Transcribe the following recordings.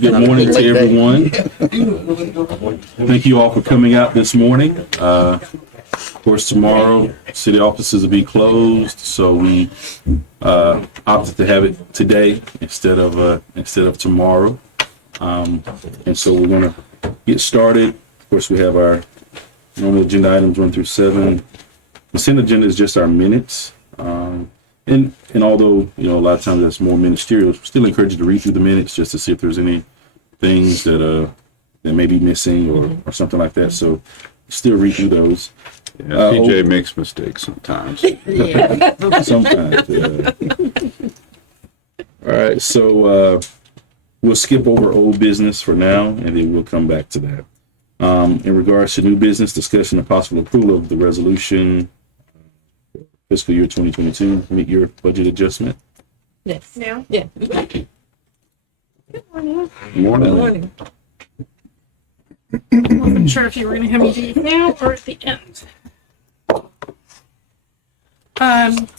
Good morning to everyone. Thank you all for coming out this morning. Of course, tomorrow city offices will be closed, so we opted to have it today instead of tomorrow. And so we're going to get started. Of course, we have our normal agenda items 1 through 7. Consent agenda is just our minutes. And although, a lot of times that's more ministerial, we still encourage you to read through the minutes just to see if there's any things that may be missing or something like that. So still read through those. Yeah, PJ makes mistakes sometimes. Sometimes. All right, so we'll skip over old business for now, and then we'll come back to that. In regards to new business, discussion and possible approval of the resolution fiscal year 2022, meet your budget adjustment. Yes. Now? Yeah. Good morning. Morning. I wasn't sure if you were going to have me do it now or at the end.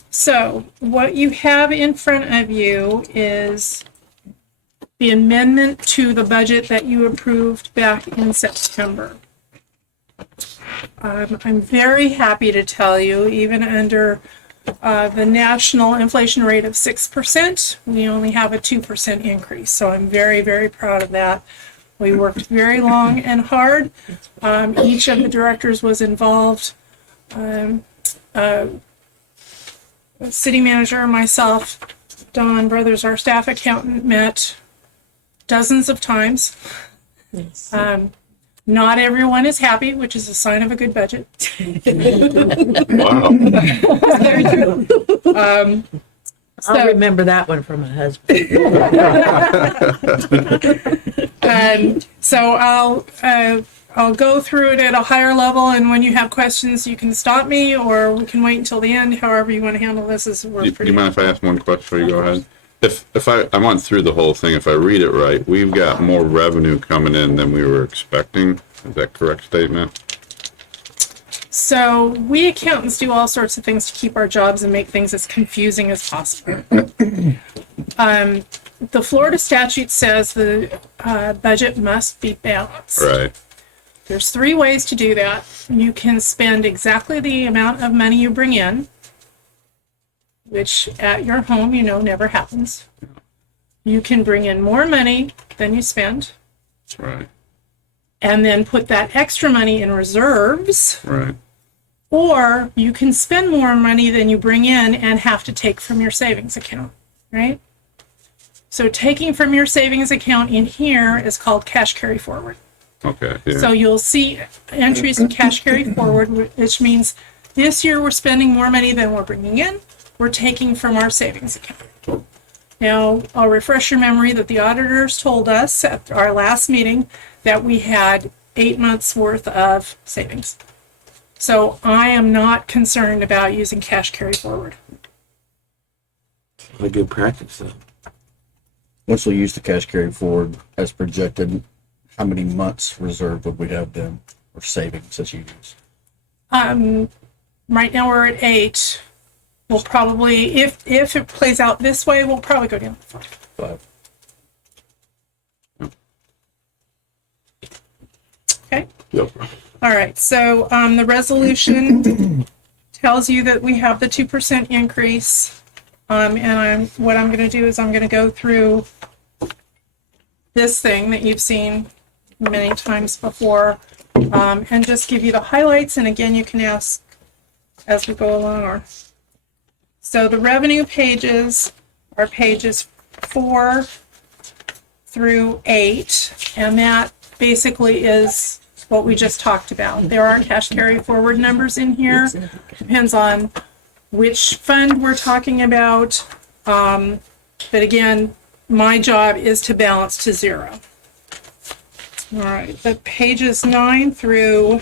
So what you have in front of you is the amendment to the budget that you approved back in September. I'm very happy to tell you, even under the national inflation rate of 6%, we only have a 2% increase. So I'm very, very proud of that. We worked very long and hard. Each of the directors was involved. City manager, myself, Don Brothers, our staff accountant, met dozens of times. Yes. Not everyone is happy, which is a sign of a good budget. Wow. Very true. I'll remember that one from my husband. So I'll go through it at a higher level, and when you have questions, you can stop me, or we can wait until the end. However you want to handle this is Do you mind if I ask one question before you go ahead? If I went through the whole thing, if I read it right, we've got more revenue coming in than we were expecting. Is that a correct statement? So we accountants do all sorts of things to keep our jobs and make things as confusing as possible. The Florida statute says the budget must be balanced. Right. There's 3 ways to do that. You can spend exactly the amount of money you bring in, which at your home, never happens. You can bring in more money than you spend, Right. and then put that extra money in reserves, Right. or you can spend more money than you bring in and have to take from your savings account, right? So taking from your savings account in here is called cash carry forward. Okay. Yeah. So you'll see entries in cash carry forward, which means this year we're spending more money than we're bringing in. We're taking from our savings account. Now, I'll refresh your memory that the auditors told us at our last meeting that we had 8 months worth of savings. So I am not concerned about using cash carry forward. A good practice, though. Once we use the cash carry forward as projected, how many months reserve would we have then, or savings as you use? Right now we're at 8. We'll probably, if it plays out this way, we'll probably go down to 5. 5. Okay. Yep. All right. So the resolution tells you that we have the 2% increase. And what I'm going to do is I'm going to go through this thing that you've seen many times before, and just give you the highlights. And again, you can ask as we go along. So the revenue pages are pages 4 through 8, and that basically is what we just talked about. There are cash carry forward numbers in here. Depends on which fund we're talking about. But again, my job is to balance to 0. All right, the pages 9 through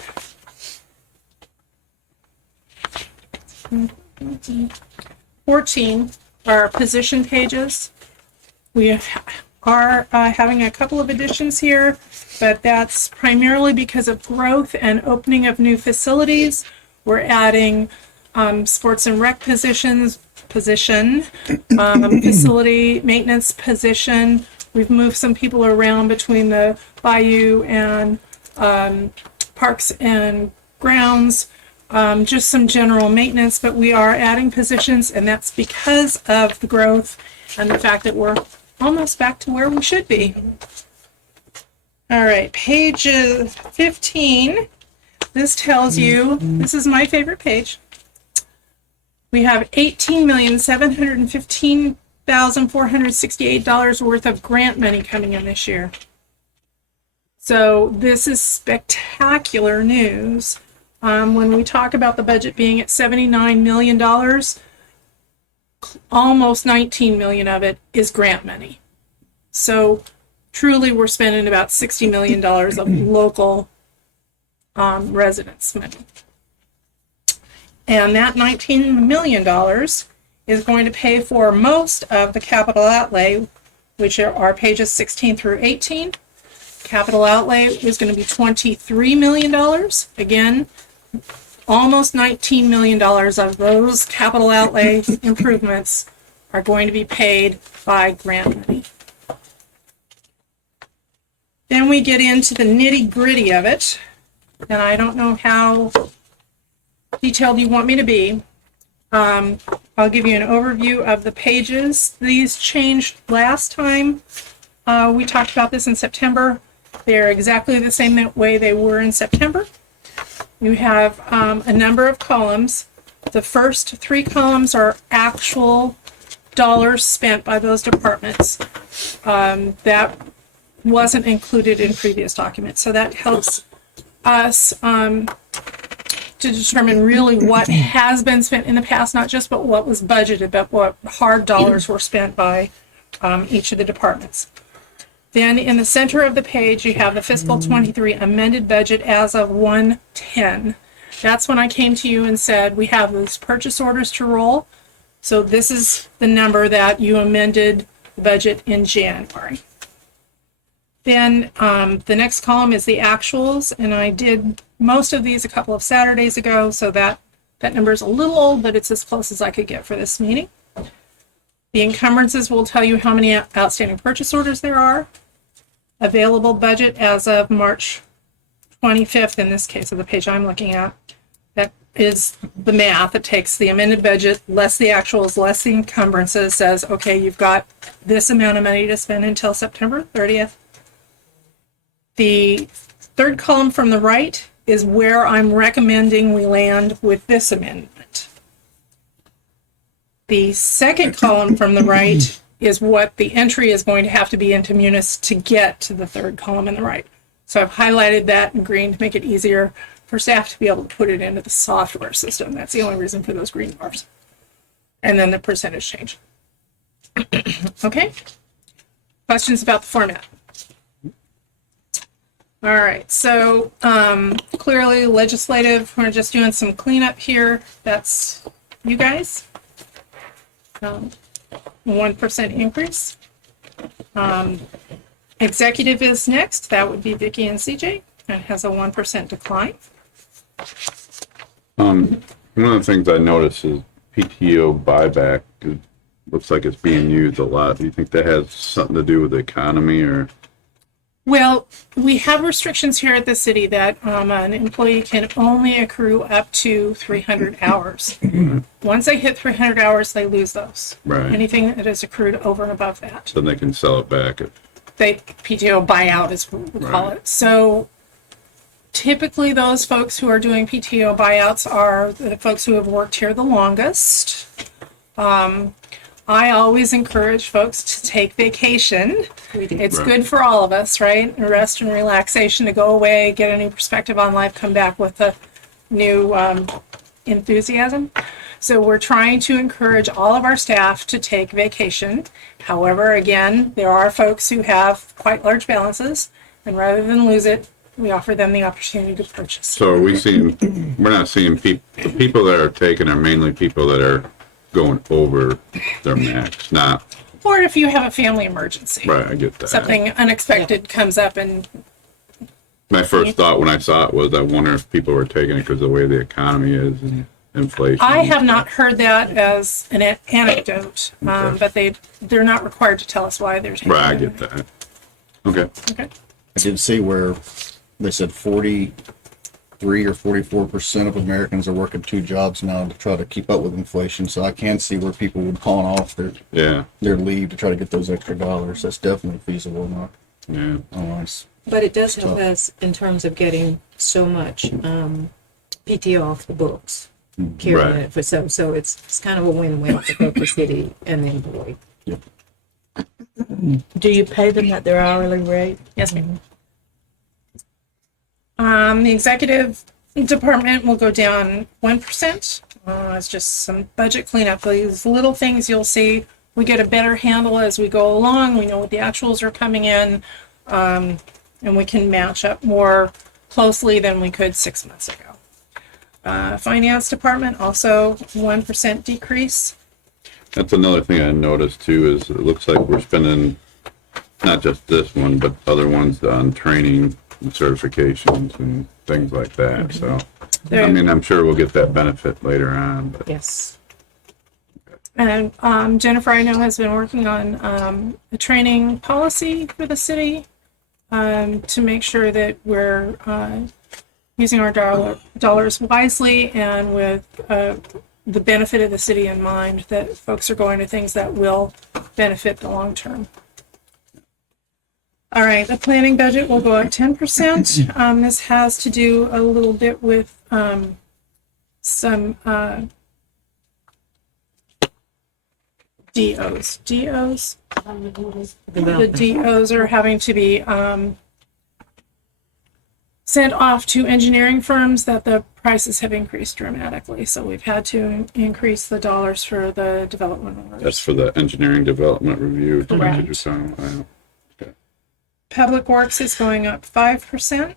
14 are position pages. We are having a couple of additions here, but that's primarily because of growth and opening of new facilities. We're adding sports and rec position, facility maintenance position. We've moved some people around between the Bayou and Parks and Grounds, just some general maintenance, but we are adding positions, and that's because of the growth and the fact that we're almost back to where we should be. All right, page 15. This tells you, this is my favorite page. We have $18,715,468 worth of grant money coming in this year. So this is spectacular news. When we talk about the budget being at $79 million, almost 19 million of it is grant money. So truly we're spending about $60 million of local residents' money. And that $19 million is going to pay for most of the capital outlay, which are pages 16 through 18. Capital outlay is going to be $23 million. Again, almost $19 million of those capital outlay improvements are going to be paid by grant money. Then we get into the nitty-gritty of it, and I don't know how detailed you want me to be. I'll give you an overview of the pages. These changed last time. We talked about this in September. They're exactly the same way they were in September. You have a number of columns. The first 3 columns are actual dollars spent by those departments. That wasn't included in previous documents. So that helps us to determine really what has been spent in the past, not just but what was budgeted, but what hard dollars were spent by each of the departments. Then in the center of the page, you have the fiscal 23 amended budget as of 1/10. That's when I came to you and said, we have those purchase orders to roll. So this is the number that you amended the budget in January. Then the next column is the actuals, and I did most of these a couple of Saturdays ago, so that number is a little old, but it's as close as I could get for this meeting. The encumbrances will tell you how many outstanding purchase orders there are. Available budget as of March 25th, in this case of the page I'm looking at. That is the math. It takes the amended budget, less the actuals, less the encumbrances, says, okay, you've got this amount of money to spend until September 30th. The third column from the right is where I'm recommending we land with this amendment. The second column from the right is what the entry is going to have to be into Munis to get to the third column in the right. So I've highlighted that in green to make it easier for staff to be able to put it into the software system. That's the only reason for those green bars. And then the percentage change. Okay? Questions about the format? All right, so clearly legislative, we're just doing some cleanup here. That's you guys. 1% increase. Executive is next. That would be Vicki and CJ. It has a 1% decline. One of the things I noticed is PTO buyback. It looks like it's being used a lot. Do you think that has something to do with the economy, or? Well, we have restrictions here at the city that an employee can only accrue up to 300 hours. Once they hit 300 hours, they lose those. Right. Anything that is accrued over and above that. Then they can sell it back. They PTO buyout is what we call it. So typically those folks who are doing PTO buyouts are the folks who have worked here the longest. I always encourage folks to take vacation. It's Right. good for all of us, right? Rest and relaxation, to go away, get a new perspective on life, come back with a new enthusiasm. So we're trying to encourage all of our staff to take vacation. However, again, there are folks who have quite large balances, and rather than lose it, we offer them the opportunity to purchase. So are we seeing, we're not seeing the people that are taking are mainly people that are going over their max, not, Or if you have a family emergency. right, I get that. Something unexpected comes up and My first thought when I saw it was, I wonder if people were taking it because of the way the economy is. And inflation. I have not heard that as an anecdote, but they're not required to tell us why they're taking Right, I it. get that. Okay. Okay. I did see where they said 43 or 44% of Americans are working 2 jobs now to try to keep up with inflation. So I can see where people would pawn off Yeah, their leave to try to get those extra dollars. That's definitely feasible. Not yeah. nice. But it does help us in terms of getting so much PTO off the books. Carrying Right. it for so it's kind of a win-win for both the city and the employee. Do you pay them at their hourly rate? Yes, ma'am. The executive department will go down 1%. It's just some budget cleanup. These little things you'll see. We get a better handle as we go along. We know what the actuals are coming in, and we can match up more closely than we could 6 months ago. Finance department also 1% decrease. That's another thing I noticed too, is it looks like we're spending not just this one, but other ones on training and certifications and things like that. So, I mean, I'm sure we'll get that benefit later on, but Yes. And Jennifer, I know, has been working on a training policy for the city to make sure that we're using our dollars wisely and with the benefit of the city in mind, that folks are going to things that will benefit the long term. All right, the planning budget will go up 10%. This has to do a little bit with some DOs. The DOs are having to be sent off to engineering firms that the prices have increased dramatically. So we've had to increase the dollars for the development orders. that's for the engineering development review. That's what Correct. you're talking about. Public Works is going up 5%.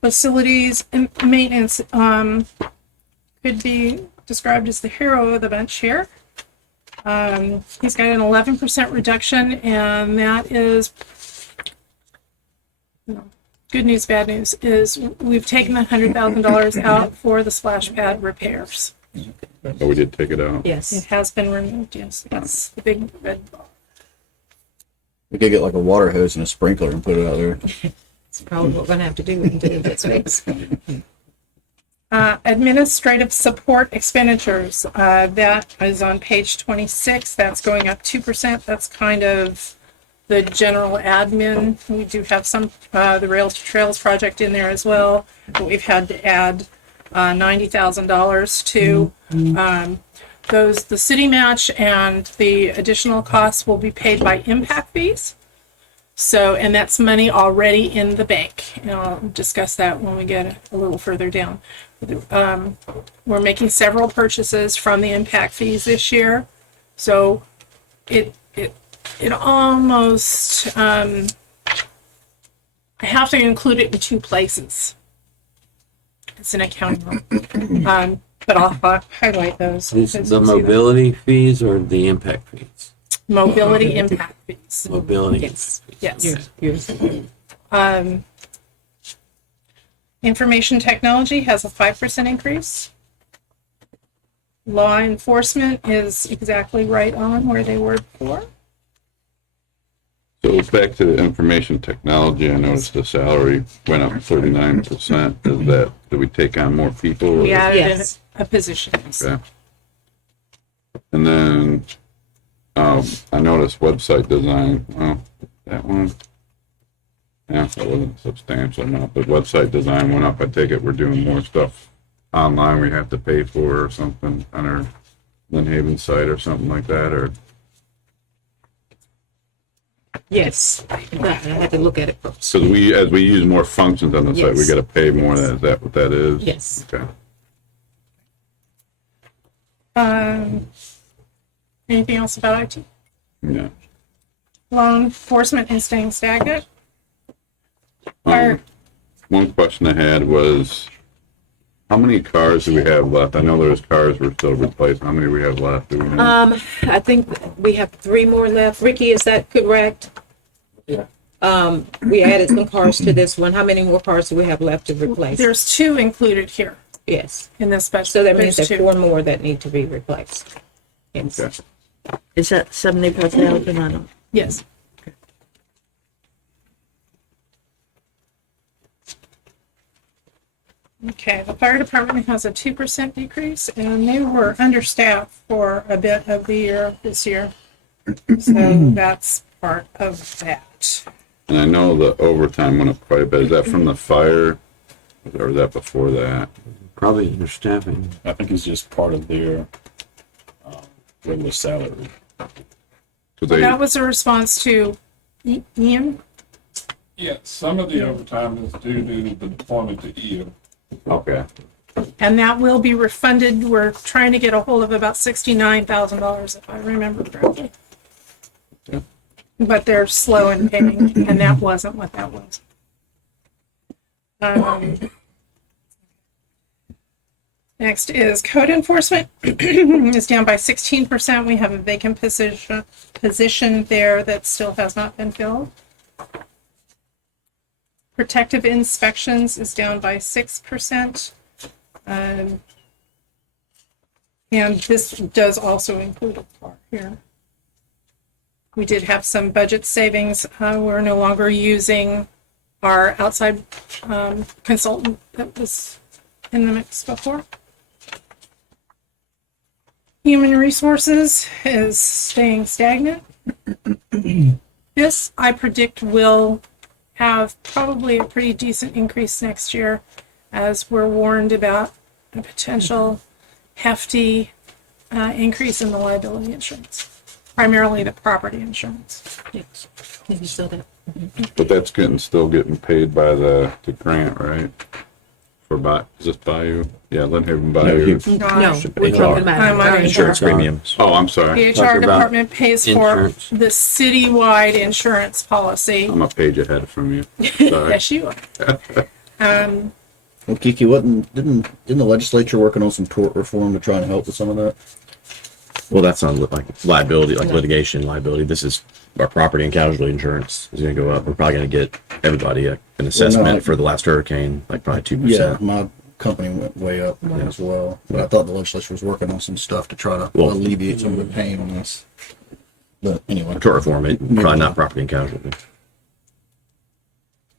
Facilities and maintenance could be described as the hero of the bunch here. He's got an 11% reduction, and that is, good news, bad news, is we've taken the $100,000 out for the splash pad repairs. Oh, we did take it out. It Yes. has been removed, yes. That's the big red ball. We could get like a water hose and a sprinkler and put it out there. It's probably what we're going to have to do until it gets fixed. Administrative support expenditures, that is on page 26. That's going up 2%. That's kind of the general admin. We do have some, the Rails to Trails project in there as well, but we've had to add $90,000 to those. The city match and the additional costs will be paid by impact fees. So, and that's money already in the bank. And I'll discuss that when we get a little further down. We're making several purchases from the impact fees this year. So it almost, I have to include it in 2 places. It's an accounting rule. But I'll highlight those. These so you the can see them. mobility fees or the impact fees? Mobility impact fees. Mobility. Yes. Yes. Yours. Information technology has a 5% increase. Law enforcement is exactly right on where they were before. So back to the information technology, I noticed the salary went up 39%. Is that, did we take on more people? or- We added Yes. a position. Okay. And then, I noticed website design, well, that one, yeah, that wasn't substantial amount, but website design went up. I take it we're doing more stuff online we have to pay for or something on our Lynn Haven site or something like that, or, Yes. I had to look at it first. so as we use more functions on the site, we Yes. gotta pay more, is that what that is? Yes. Okay. Anything else about IT? Yeah. Law enforcement is staying stagnant. Our- One question I had was, how many cars do we have left? I know there's cars we're still replacing. How many do we have left? Do we know? I think we have 3 more left. Ricky, is that correct? Yeah. We added some cars to this one. How many more cars do we have left to replace? There's 2 included here Yes. in this budget. So that means There's there's 2. 4 more that need to be replaced. Yes. Okay. Is that 75,000? I don't. Yes. Okay, the fire department has a 2% decrease, and they were understaffed for a bit of the year this year. So that's part of that. And I know the overtime went up quite a bit. Is that from the fire? Or is that before that? Probably your staffing. I think it's just part of their regular salary. 'Cause they, That was a response to Ian. Yes, some of the overtime is due to the deployment to EO. okay. And that will be refunded. We're trying to get a hold of about $69,000, if I remember correctly. Yeah. But they're slow in paying, and that wasn't what that was. Next is code enforcement is down by 16%. We have a vacant position there that still has not been filled. Protective inspections is down by 6%. And this does also include a car here. We did have some budget savings. We're no longer using our outside consultant that was in the mix before. Human resources is staying stagnant. This, I predict, will have probably a pretty decent increase next year, as we're warned about a potential hefty increase in the liability insurance, primarily the property insurance. Yes. You saw that? But that's still getting paid by the grant, right? For is this Bayou? Yeah, Lynn Haven Bayou. No, we're talking about I'm on our insurance Premiums. Oh, I'm sorry. The Talk HR about department pays for insurance. the citywide insurance policy. I'm a page ahead from you. Sorry. Yes, you are. Well, Kiki, didn't the legislature working on some tort reform to try and help with some of that? Well, that's on like liability, like litigation liability. This is our property and casualty insurance is going to go up. We're probably going to get everybody an assessment for the last hurricane, like probably 2%. Yeah, my company went way up as well. But I thought the legislature was working on some stuff to try to alleviate some of the pain on this. But anyway. Tort reform, probably not property and casualty.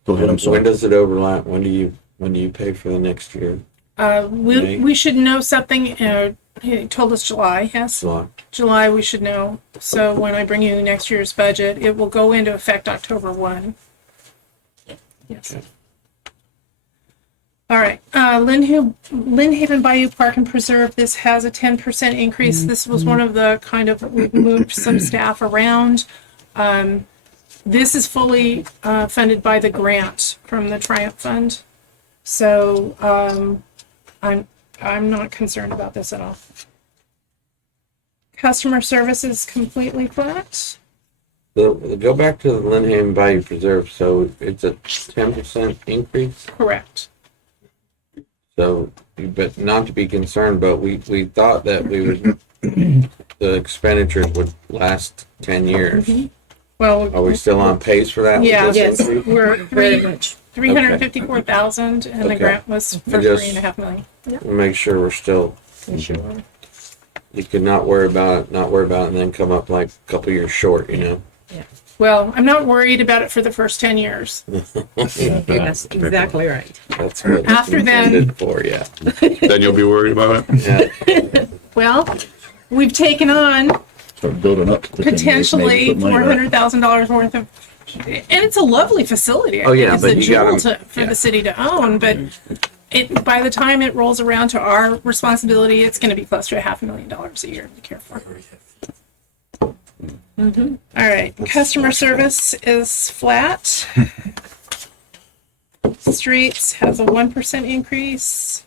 Go ahead, I'm When sorry. does it overlap? When do you pay for the next year? We should know something. He told us July, yes. July we should know. So when I bring you next year's budget, it will go into effect October 1. Yes. Okay. All right. Lynn Haven Bayou Park and Preserve, this has a 10% increase. This was one of the we've moved some staff around. This is fully funded by the grant from the Triumph Fund. So I'm not concerned about this at all. Customer service is completely flat. Go back to the Lynn Haven Bayou Preserve. So it's a 10% increase. Correct. So, but not to be concerned, but we thought that we would the expenditures would last 10 years. Well, Are we still on pace for that? with yeah, this yes. increase? we're Very much. 354,000, and the Okay. grant was for just- 3.5 million. We'll make sure we're still. You could not worry about it, and then come up like a couple years short. Well, I'm not worried about it for the first 10 years. That's exactly right. That's what After it's then- intended for. Yeah. Then you'll be worried about it? Yeah. Well, we've taken on Start building up. to the 10 years, potentially maybe put money back. $400,000 worth of, and it's a lovely facility. I Oh, yeah, think. but It's a you gotta- jewel for the city to own, but by the time it rolls around to our responsibility, it's going to be close to $500,000 a year to care for. All right, customer service is flat. Streets has a 1% increase.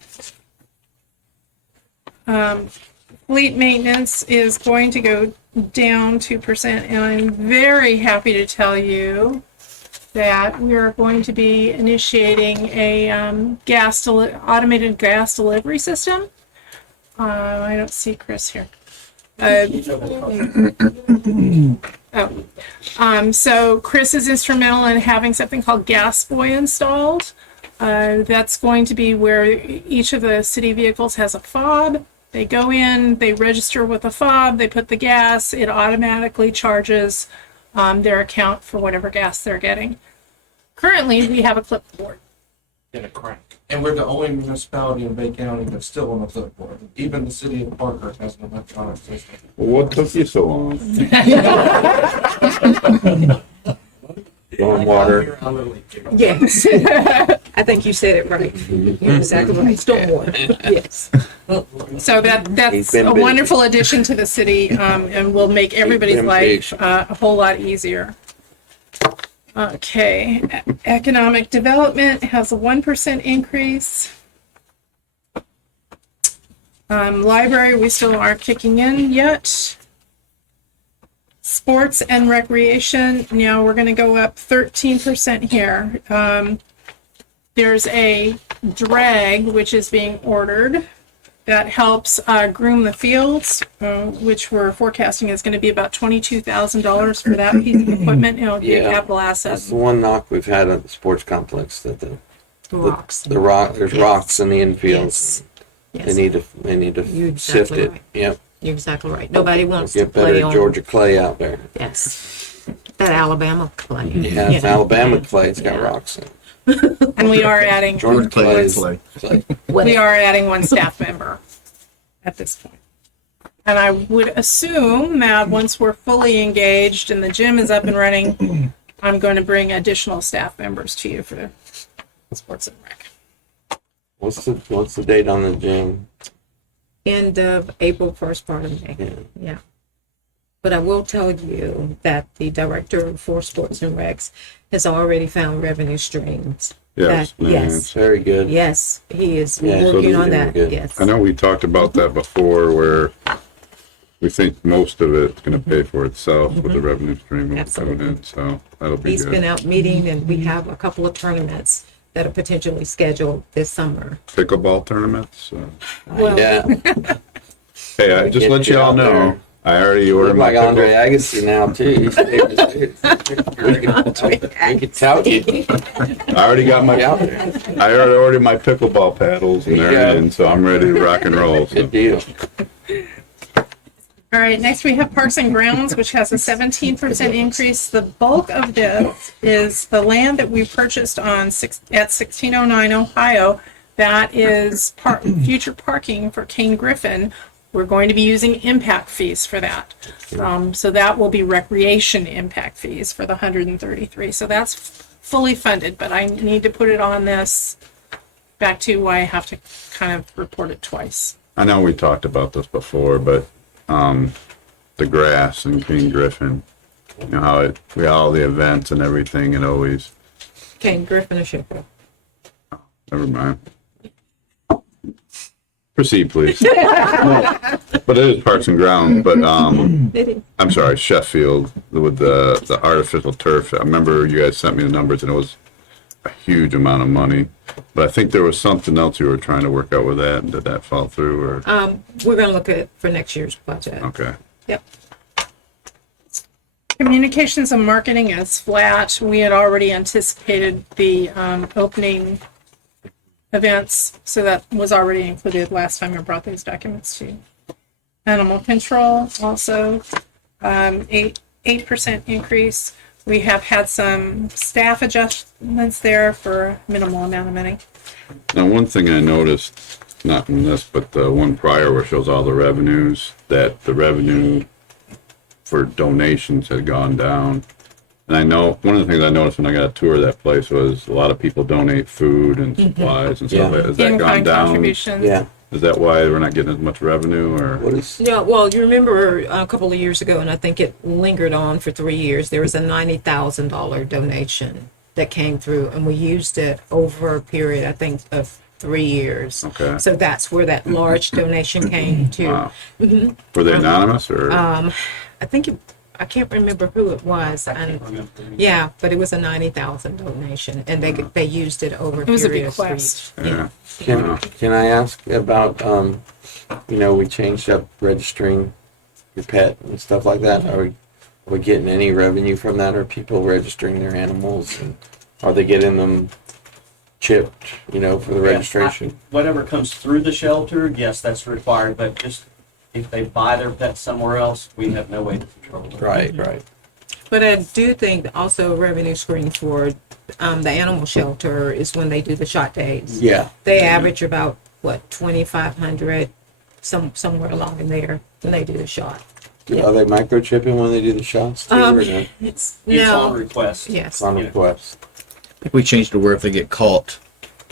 Fleet maintenance is going to go down 2%, and I'm very happy to tell you that we are going to be initiating a automated gas delivery system. I don't see Chris here. So Chris is instrumental in having something called Gas Boy installed. That's going to be where each of the city vehicles has a fob. They go in, they register with a fob, they put the gas, it automatically charges their account for whatever gas they're getting. Currently, we have a clipboard. In a crank. And we're the only municipality in Bay County that's still on the clipboard. Even the city of Parker has an electronic system. Well, what took you so long? Stormwater. Yes. I think you said it right. You're exactly right. Stormwater. Yes. So He's that's been a busy. wonderful addition to the city, and will make everybody's been life busy. a whole lot easier. Okay, economic development has a 1% increase. Library, we still aren't kicking in yet. Sports and recreation, now we're going to go up 13% here. There's a drag which is being ordered that helps groom the fields, which we're forecasting is going to be about $22,000 for that piece of equipment. It'll be a Yeah. capital That's asset. the one knock we've had at the sports complex, that the Rocks. there's rocks in the infields. Yes. They need to You're sift exactly it. right. Yep. You're exactly right. Nobody wants to Get play better on. Georgia clay out there. Yes. That Alabama clay. Yeah, it's Alabama clay. It's got Yeah. rocks in it. And we are adding, Georgia Clay, Clays. Clay. Clay. we are adding one staff member at this point. And I would assume that once we're fully engaged and the gym is up and running, I'm going to bring additional staff members to you for the sports and rec. What's the date on the gym? End of April, first part of May. Yeah. Yeah. But I will tell you that the director for sports and recs has already found revenue streams. Yes, That- man. yes. Very good. Yes, he is Yeah, so working they're on that. good. Yes. I know we talked about that before, where we think most of it's gonna pay for itself with the revenue stream coming Absolutely. in, so that'll be He's been good. out meeting, and we have a couple of tournaments that are potentially scheduled this summer. Pickleball tournaments, Well, Yeah. hey, I just Get let you y'all out know, there. I already Look ordered my like Andre pickle. Agassi now too. He's saving his We could tout you. I already got my, Out there. I already ordered my pickleball paddles and There you they're go. in, so I'm ready to rock and roll. So. Good deal. all right, next we have Parks and Grounds, which has a 17% increase. The bulk of this is the land that we purchased at 1609 Ohio. That is future parking for Kane Griffin. We're going to be using impact fees for that. So that will be recreation impact fees for the 133. So that's fully funded, but I need to put it on this back to why I have to kind of report it twice. I know we talked about this before, but the grass and King Griffin, you know how we had all the events and everything, and always, Kane Griffin or Sheffield. never mind. Proceed, please. No, but it is Parks and Grounds, but I'm sorry, Sheffield with the artificial turf. I remember you guys sent me the numbers, and it was a huge amount of money. But I think there was something else you were trying to work out with that. Did that fall through, or We're going to look at it for next year's budget. okay? Yep. Communications and marketing is flat. We had already anticipated the opening events, so that was already included last time I brought these documents to you. Animal control also 8% increase. We have had some staff adjustments there for a minimal amount of money. Now, one thing I noticed, not in this, but the one prior where it shows all the revenues, that the revenue for donations had gone down. And I know, one of the things I noticed when I got a tour of that place was a lot of people donate food and supplies and stuff. Yeah. Has that gone In-kind down? contributions. Yeah. Is that why we're not getting as much revenue, or? What is? Yeah, well, you remember a couple of years ago, and I think it lingered on for 3 years, there was a $90,000 donation that came through, and we used it over a period, I think, of 3 years. Okay. So that's where that large donation came to. Wow. Were they anonymous, or? I think I can't remember who it was, and yeah, but it was a $90,000 donation, and they used it over a It was a period of 3 bequest. years. Yeah. Can I ask about, we changed up registering your pet and stuff like that? Are we getting any revenue from that? Are people registering their animals? And are they getting them chipped, for the registration? Whatever comes through the shelter, yes, that's required, but just if they buy their pet somewhere else, we have no way to control it. Right. But I do think also a revenue stream for the animal shelter is when they do the shot days. Yeah. They average about, 2,500, somewhere along in there when they do the shot. Are they microchipping when they do the shots too, or no? It's It's no. on request. Yes. It's on request. I think we changed to where if they get caught,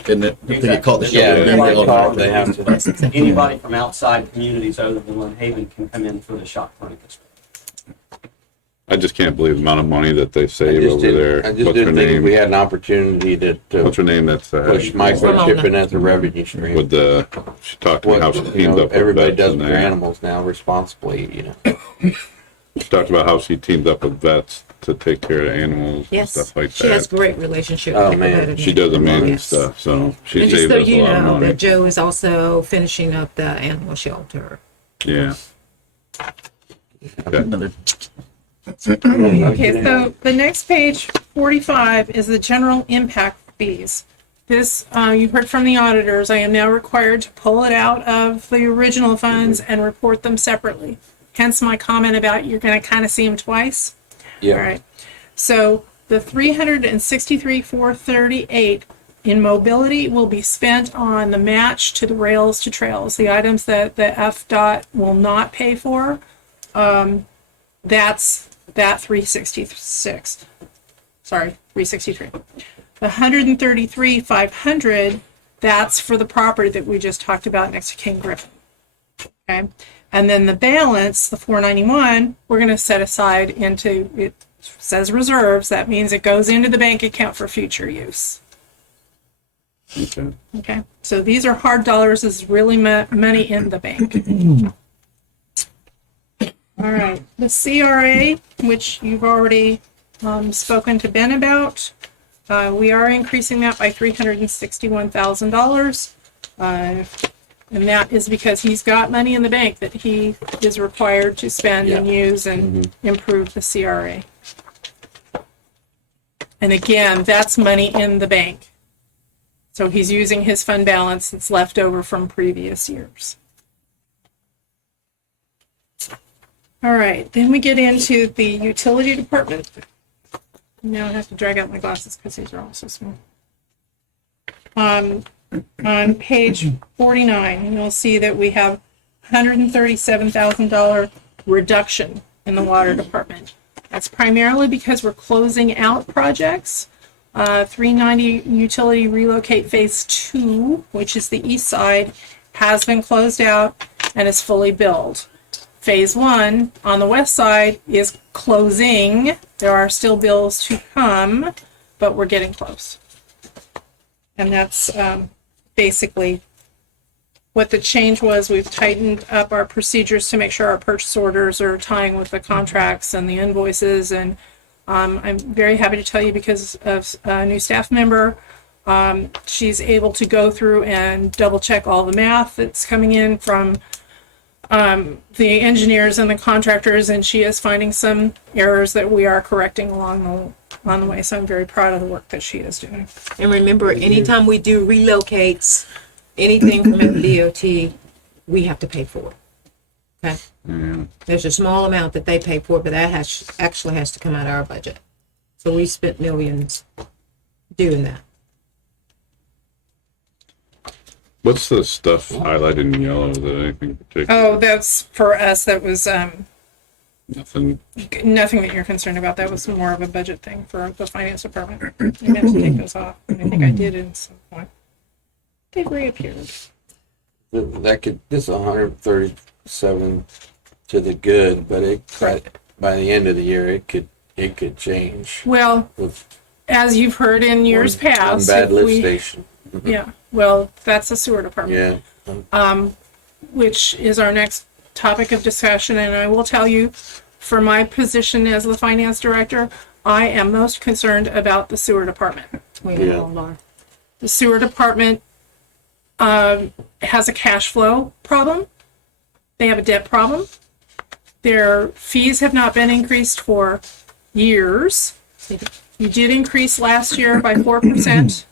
isn't it? If they get caught, the Yeah, shelter, if then they they get caught, automatically- they have to. Anybody from outside communities other than Lynn Haven can come in for the shot clinic. I just can't believe the amount of money that they I save just over didn't, there. I just What's her didn't think we name? had an opportunity to What's her name? That's push microchipping as a revenue stream. with the. She talked to me how she teamed up with Everybody vets does and with their that. animals now responsibly, She talked about how she teamed up with vets to take care of animals Yes. and stuff like She has that. great relationship Oh, with man. the veterinarian. She does amazing Yes. stuff. So she And just saved so us a you lot of know, money. that Joe is also finishing up the animal shelter. Yeah. Okay. Another- Okay, so the next page, 45, is the general impact fees. This, you've heard from the auditors, I am now required to pull it out of the original funds and report them separately. Hence my comment about you're gonna kind of see them twice. All Yeah. right, so the 363,438 in mobility will be spent on the match to the rails to trails, the items that the FDOT will not pay for. That's that 366. Sorry, 363. The 133,500, that's for the property that we just talked about next to King Griffin. Okay, and then the balance, the 491, we're going to set aside into, it says reserves, that means it goes into the bank account for future use. Okay. Okay, so these are hard dollars, this is really money in the bank. All right, the CRA, which you've already spoken to Ben about, we are increasing that by $361,000. And that is because he's got money in the bank that he is required to spend and use and improve the CRA. And again, that's money in the bank. So he's using his fund balance that's left over from previous years. All right, then we get into the utility department. Now I have to drag out my glasses because these are all so small. On page 49, you'll see that we have $137,000 reduction in the water department. That's primarily because we're closing out projects. 390 utility relocate phase 2, which is the east side, has been closed out and is fully billed. Phase 1 on the west side is closing. There are still bills to come, but we're getting close. And that's basically what the change was. We've tightened up our procedures to make sure our purchase orders are tying with the contracts and the invoices. And I'm very happy to tell you, because of a new staff member, she's able to go through and double check all the math that's coming in from the engineers and the contractors, and she is finding some errors that we are correcting along the way. So I'm very proud of the work that she is doing. And remember, anytime we do relocates, anything from MDOT, we have to pay for it. Okay? Yeah. There's a small amount that they pay for, but that actually has to come out of our budget. So we spent millions doing that. What's the stuff highlighted in yellow? Is there anything particular? Oh, that's for us. That was Nothing. nothing that you're concerned about. That was more of a budget thing for the finance department. I meant to take those off, and I think I did at some point. They've reappeared. This 137 to the good, but by the end of the year, it could change. Well, With as you've heard in years one past, bad if lift we- station. yeah, well, that's the sewer department. Yeah. Which is our next topic of discussion. And I will tell you, for my position as the finance director, I am most concerned about the sewer department. We all are. The sewer department has a cash flow problem. They have a debt problem. Their fees have not been increased for years. You did increase last year by 4%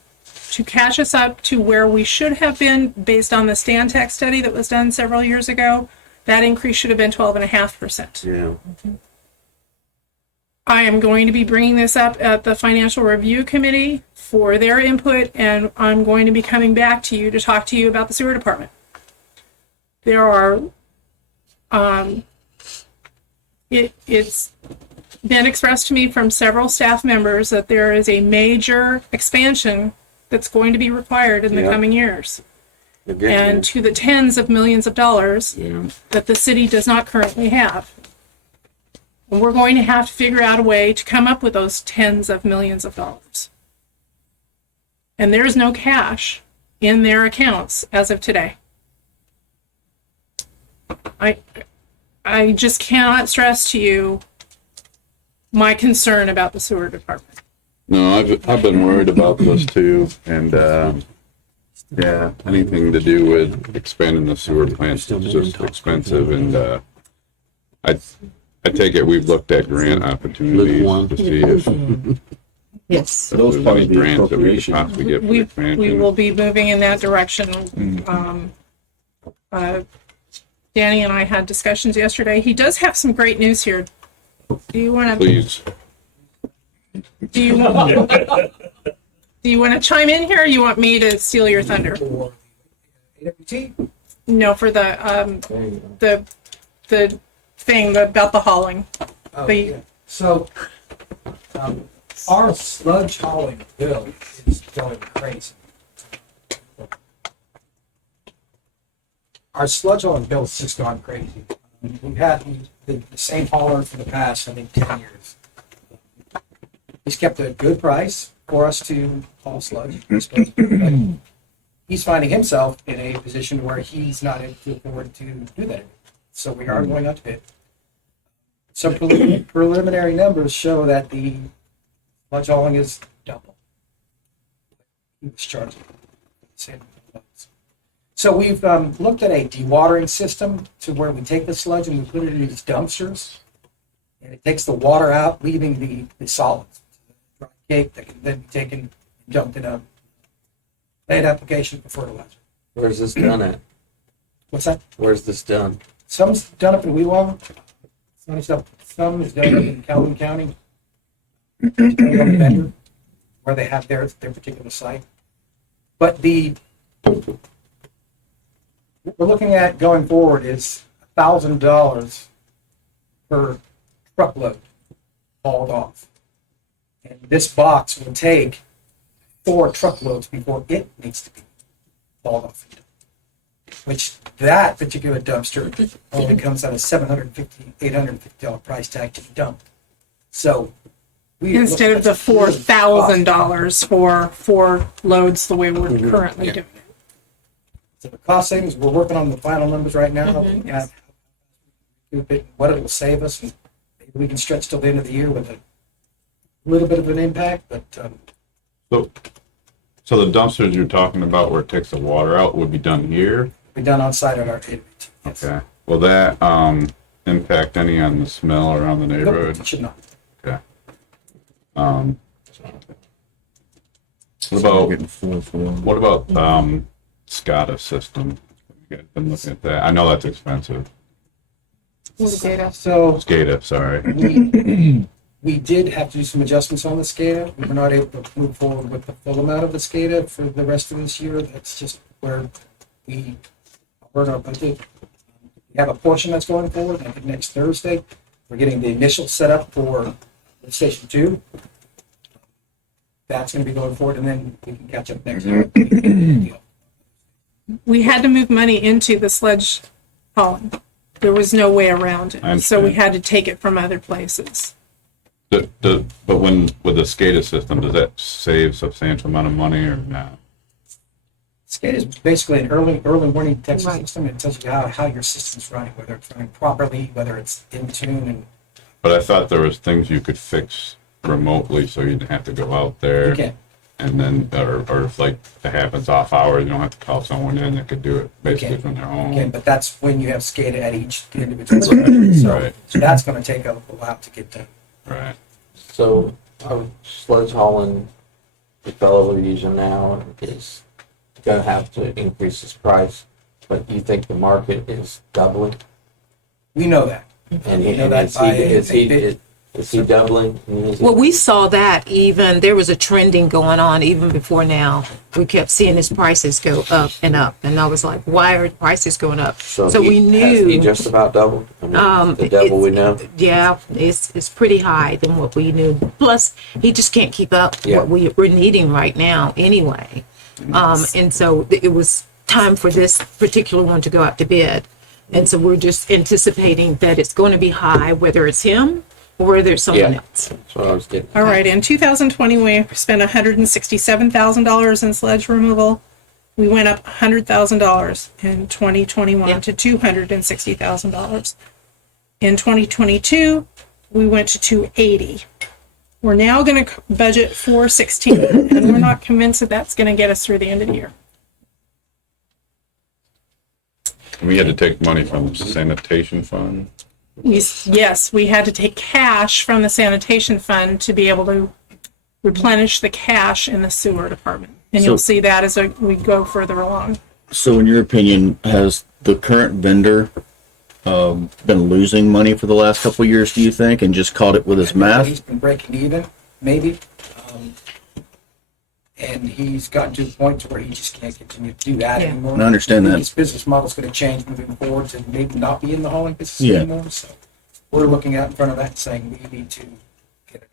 to catch us up to where we should have been based on the Stantec study that was done several years ago. That increase should have been 12.5%. Yeah. I am going to be bringing this up at the Financial Review Committee for their input, and I'm going to be coming back to you to talk to you about the sewer department. There are, it's been expressed to me from several staff members that there is a major expansion that's going to be required in the Yeah. coming years, You're getting and there. to the tens of millions of dollars Yeah. that the city does not currently have. And we're going to have to figure out a way to come up with those tens of millions of dollars. And there is no cash in their accounts as of today. I just cannot stress to you my concern about the sewer department. No, I've been worried about this too, and yeah, anything to do with expanding the sewer plants is just expensive, and I take it we've looked at grant opportunities to see if Yes. Those there's probably any be grants that we could appropriation. possibly get for We expansion. will be moving in that direction. Danny and I had discussions yesterday. He does have some great news here. Do you want to? Please. Do you want to chime in here, or you want me to steal your thunder? No, for the thing about the hauling. The So, our sludge hauling bill is going crazy. Our sludge hauling bill has just gone crazy. We've had the same hauler for the past, I think, 10 years. He's kept a good price for us to haul sludge. He's finding himself in a position where he's not able to afford to do that. So we are going out to bid. Some preliminary numbers show that the sludge hauling is double. He was charging the same amounts. So we've looked at a dewatering system to where we take the sludge and we put it in these dumpsters, and it takes the water out, leaving the solids, dry cake that can then be taken and dumped in a lead application for fertilizer. Where's this done at? What's that? Where's this done? Some's done up in Weewong. Some is done up in Calhoun County. Depending on the vendor, where they have their particular site. But what we're looking at going forward is $1,000 per truckload hauled off. And this box will take 4 truckloads before it needs to be hauled off. Which that particular dumpster only comes at a $750, $850 price tag to be dumped. So instead of the $4,000 for 4 loads the way we're currently doing it. So the cost savings, we're working on the final numbers right now. Looking at what it will save us, and maybe we can stretch till the end of the year with a little bit of an impact. But So the dumpsters you're talking about where it takes the water out would be done here? be done on site at our aid. Yes. Okay. Will that impact any on the smell around the Nope, neighborhood? it should not. Okay. What about SCADA system? You guys been looking at that? I know that's expensive. So SCADA, sorry. we did have to do some adjustments on the SCADA. We were not able to move forward with the full amount of the SCADA for the rest of this year. That's just where we are in our budget. We have a portion that's going forward. I think next Thursday, we're getting the initial setup for Station 2. That's going to be going forward, and then we can catch up next year. We had to move money into the sledge hauling. There was no way around I it. So we understand. had to take it from other places. But when with the SCADA system, does that save substantial amount of money or not? SCADA is basically an early warning detection Right. system. It tells you how your system's running, whether it's running properly, whether it's in tune, and But I thought there was things you could fix remotely so you didn't have to go out there. you can. And then, or if like it happens off hours, you don't have to call someone in that could do it basically Okay. from their Again, home. but that's when you have SCADA at each individual site. So, Right. so that's gonna take a while to get done. Right. So our sledge hauling, the fellow we're using now is gonna have to increase his price, but you think the market is doubling? We know that. And You know that is he doubling? Well, we saw that even, there was a trending going on even before now. We kept seeing his prices go up. And I was like, why are prices going up? So we Has he knew, just about doubled? I mean, the devil we know? yeah, it's pretty high than what we knew. Plus, he just can't keep up Yeah. what we're needing right now anyway. And so it was time for this particular one to go out to bid. And so we're just anticipating that it's going to be high, whether it's him or whether it's someone Yeah. else. That's what I was getting. All right, in 2020, we spent $167,000 in sledge removal. We went up $100,000 in 2021 Yeah. to $260,000. In 2022, we went to 280. We're now going to budget 416, and we're not convinced that that's going to get us through the end of the year. We had to take money from sanitation fund. Yes, we had to take cash from the sanitation fund to be able to replenish the cash in the sewer department. And you'll So- see that as we go further along. So in your opinion, has the current vendor been losing money for the last couple of years, do you think, and just caught it with his He's math? been breaking even, maybe. And he's gotten to the point to where he just can't continue to do that Yeah. anymore. I understand that. His business model's gonna change moving forward to maybe not be in the hauling business Yeah. anymore, so we're looking out in front of that and saying we need to get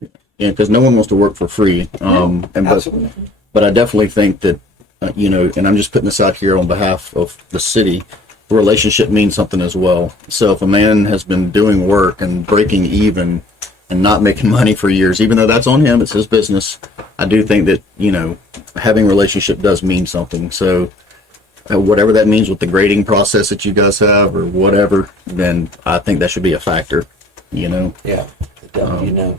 it. Yeah, because no one wants to work for free. Absolutely. But I definitely think that, and I'm just putting this out here on behalf of the city, a relationship means something as well. So if a man has been doing work and breaking even and not making money for years, even though that's on him, it's his business, I do think that, having a relationship does mean something. So whatever that means with the grading process that you guys have or whatever, then I think that should be a factor, Yeah, the devil you know.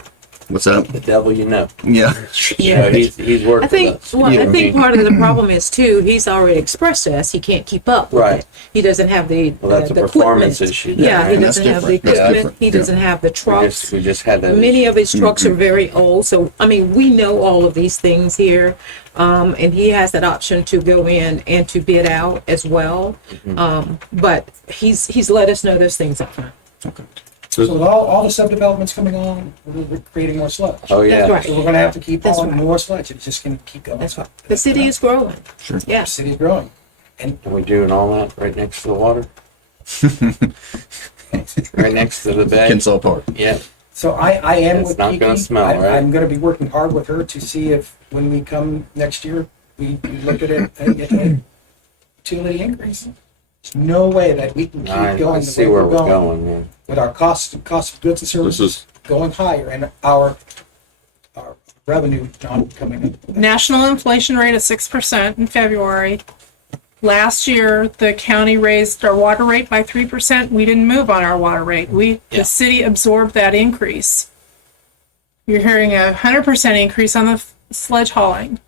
What's that? The devil you know. Yeah. Yeah. He's worked I think, with us. well, Yeah. I think part of the problem is too, he's already expressed to us, he can't keep up with Right. it. He doesn't have the, Well, that's a the performance equipment. issue. Yeah, he And that's doesn't have the different. That's equipment, different. he Yeah. doesn't have the trucks. We just had that. Many of his trucks are very old, so, I mean, we know all of these things here. And he has that option to go in and to bid out as well. But he's let us know those things up front. So with all the subdevelopments coming on, we're creating more sludge. Oh, yeah. That's right. So we're gonna have to keep That's hauling right. more sludge, it's just gonna keep going. That's right. The city is growing. Sure. Yeah. The city's growing. And we're doing all that right next to the water? Right next to the bay? Kensaw Park. Yeah. So I am It's with not Kiki. gonna smell, right? I'm gonna be working hard with her to see if, when we come next year, we look at it and get a utility increase. There's no way that we can keep I going the see way where we're we're going going, with our cost of goods and This services is, going higher and our revenue not coming up. National inflation rate of 6% in February. Last year, the county raised our water rate by 3%. We didn't move on our water rate. Yeah. The city absorbed that increase. You're hearing a 100% increase on the sledge hauling.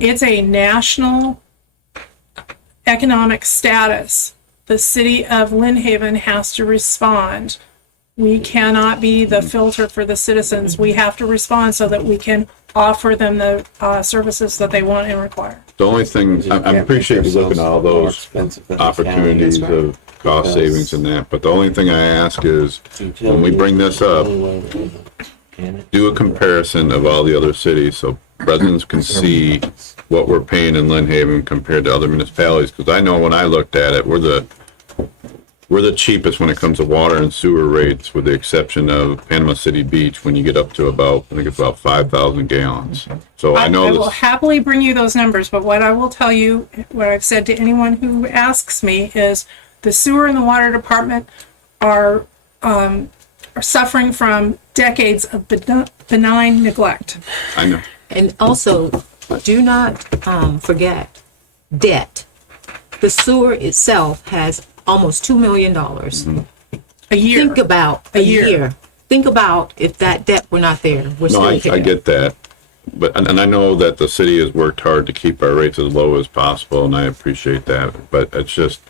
It's a national economic status. The city of Lynn Haven has to respond. We cannot be the filter for the citizens. We have to respond so that we can offer them the services that they want and require. the only thing, I appreciate you looking at all those opportunities of cost savings and that, but the only thing I ask is, when we bring this up, do a comparison of all the other cities so residents can see what we're paying in Lynn Haven compared to other municipalities, because I know when I looked at it, we're the cheapest when it comes to water and sewer rates, with the exception of Panama City Beach, when you get up to about, I think it's about 5,000 gallons. So I I know will this, happily bring you those numbers, but what I will tell you, what I've said to anyone who asks me is the sewer and the water department are suffering from decades of benign neglect. I know. And also, do not forget debt. The sewer itself has almost $2 million. A year. Think about a A year. year. Think about if that debt were not there. We're No, still here. I get that. but, and I know that the city has worked hard to keep our rates as low as possible, and I appreciate that, but it's just,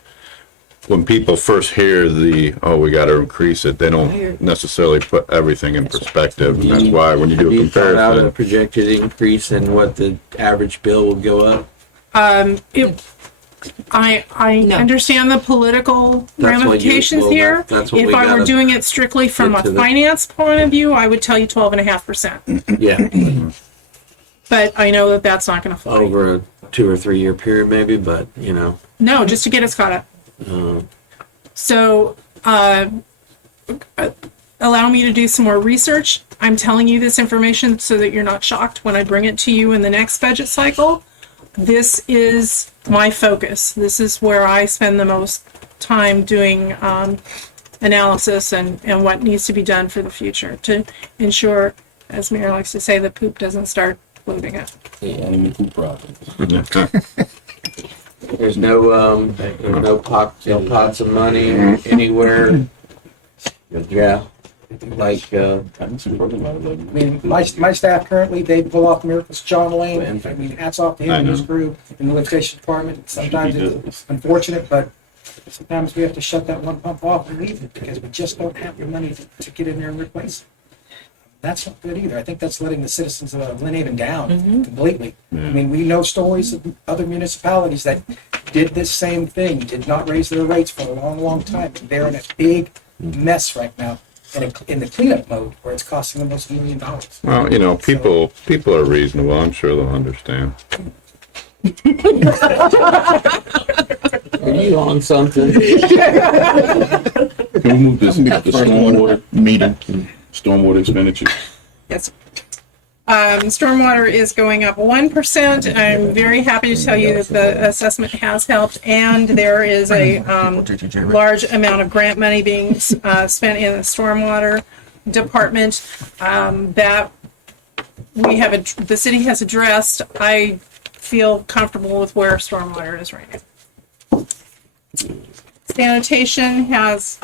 when people first hear we gotta increase it, they don't necessarily put everything in perspective, and that's why when you do a You thought out a comparison. projected increase and what the average bill will go up? I No. understand the political That's what you- ramifications well, here. that's what If we I were gotta doing it strictly from get a to the- finance point of view, I would tell you 12.5%. Yeah, But I know that that's not going to fly. over a 2 or 3 year period maybe, but No, just to get us caught up. uh, So, allow me to do some more research. I'm telling you this information so that you're not shocked when I bring it to you in the next budget cycle. This is my focus. This is where I spend the most time doing analysis and what needs to be done for the future to ensure, as Mayor likes to say, the poop doesn't start floating up. there's no pots of money anywhere. Yeah, like I mean, my staff currently, they pull off miracles. John Lane, I mean, hats off to him and his crew in the lift station department. Sometimes it's unfortunate, but sometimes we have to shut that one pump off and leave it because we just don't have the money to get in there and replace it. That's not good either. I think that's letting the citizens of Lynn Haven down completely. I mean, we know stories of other municipalities that did this same thing, did not raise their rates for a long, long time. And they're in a big mess right now in the cleanup mode where it's costing almost $1 million. Well, people are reasonable, I'm sure they'll understand. Are you on something? Can we move this to stormwater Meeting. stormwater expenditure? Yes. Stormwater is going up 1%. I'm very happy to tell you that the assessment has helped, and there is a large amount of grant money being spent in the stormwater department that the city has addressed. I feel comfortable with where stormwater is right now. Sanitation has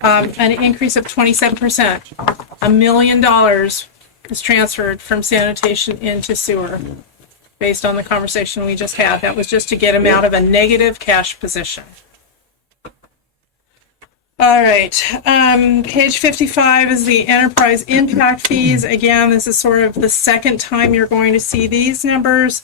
an increase of 27%. $1 million is transferred from sanitation into sewer based on the conversation we just had. That was just to get them out of a negative cash position. All right, page 55 is the enterprise impact fees. Again, this is sort of the second time you're going to see these numbers.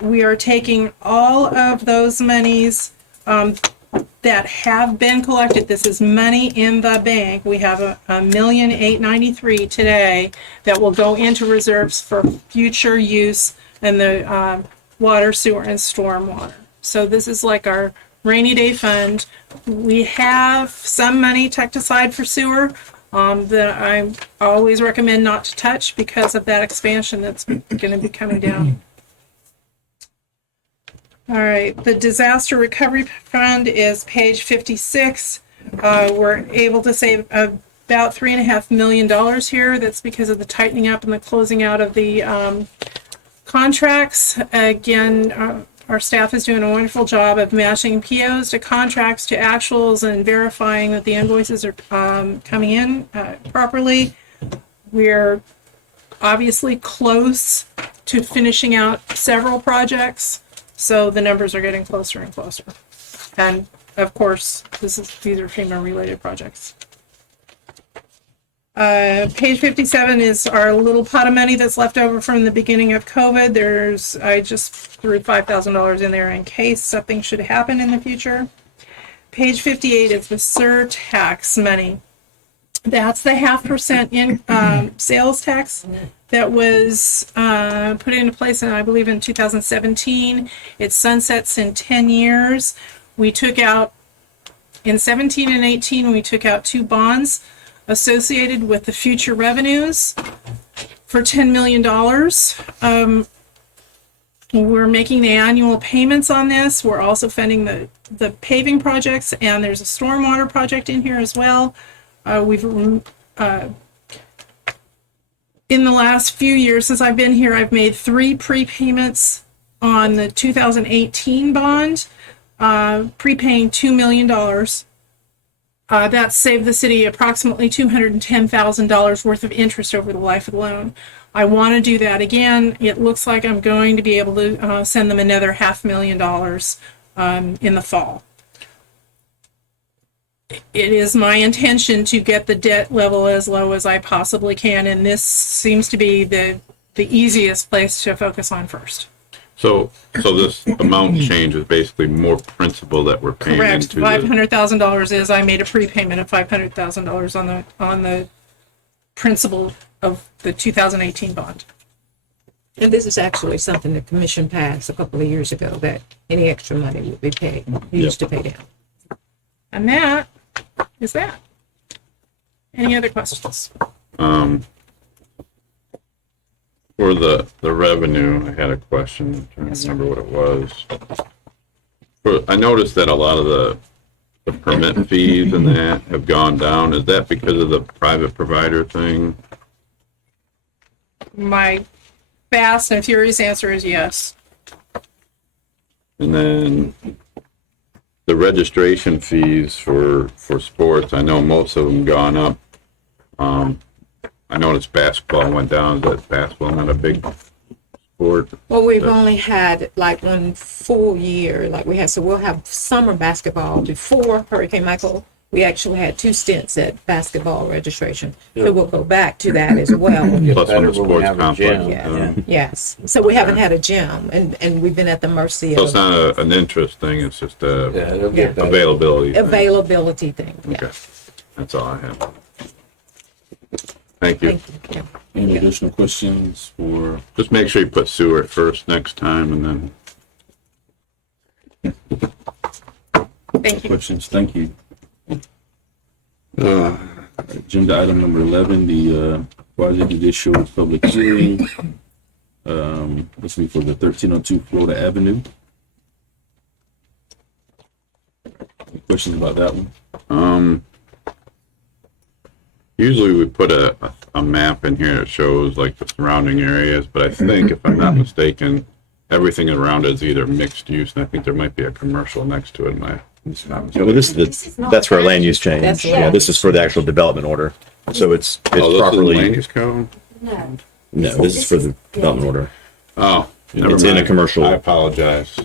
We are taking all of those monies that have been collected. This is money in the bank. We have $1,893,000 today that will go into reserves for future use in the water, sewer, and stormwater. So this is like our rainy day fund. We have some money tucked aside for sewer that I always recommend not to touch because of that expansion that's going to be coming down. All right, the disaster recovery fund is page 56. We're able to save about $3.5 million here. That's because of the tightening up and the closing out of the contracts. Again, our staff is doing a wonderful job of matching POs to contracts to actuals and verifying that the invoices are coming in properly. We're obviously close to finishing out several projects. So the numbers are getting closer and closer. And of course, these are FEMA related projects. Page 57 is our little pot of money that's left over from the beginning of COVID. I just threw $5,000 in there in case something should happen in the future. Page 58 is the surtax money. That's the 0.5% in sales tax that was put into place, I believe, in 2017. It sunsets in 10 years. We took out, in 17 and 18, we took out 2 bonds associated with the future revenues for $10 million. We're making the annual payments on this. We're also funding the paving projects, and there's a stormwater project in here as well. In the last few years since I've been here, I've made 3 prepayments on the 2018 bond, prepaying $2 million. That saved the city approximately $210,000 worth of interest over the life of the loan. I want to do that again. It looks like I'm going to be able to send them another $500,000 in the fall. It is my intention to get the debt level as low as I possibly can, and this seems to be the easiest place to focus on first. So this amount change is basically more principal that we're paying Correct. into the, $500,000 is, I made a prepayment of $500,000 on the principal of the 2018 bond. And this is actually something the commission passed a couple of years ago, that any extra money would be paid, used to pay down. And that is that. Any other questions? for the revenue, I had a question. I'm trying to remember what it was. I noticed that a lot of the permit fees and that have gone down. Is that because of the private provider thing? My fast and furious answer is yes. And then the registration fees for sports, I know most of them gone up. I noticed basketball went down. Is that basketball not a big sport? Well, we've only had like one full year, like we had, so we'll have summer basketball. Before Hurricane Michael, we actually had 2 stints at basketball registration. So we'll go back to that as well. Plus when the sports complex. Yeah. Yes. So we haven't had a gym, and we've been at the mercy So it's of not an interest thing, it's just a it'll get better. availability thing. availability thing. Yeah. Okay, that's all I have. Thank you. Thank you. Any additional questions for? Just make sure you put sewer first next time and then. Thank you. Questions? Thank you. Agenda item number 11, the quasi judicial public hearing. This will be for the 1302 Florida Avenue. Any questions about that one? Usually we put a map in here that shows like the surrounding areas, but I think if I'm not mistaken, everything around it is either mixed use, and I think there might be a commercial next to it. Yeah, well, that's for a land use change. That's Yeah, this is for the actual development order. So it's Oh, this is properly, land use code? No. no, this is for the development order. Oh, never It's in a mind. commercial- I apologize.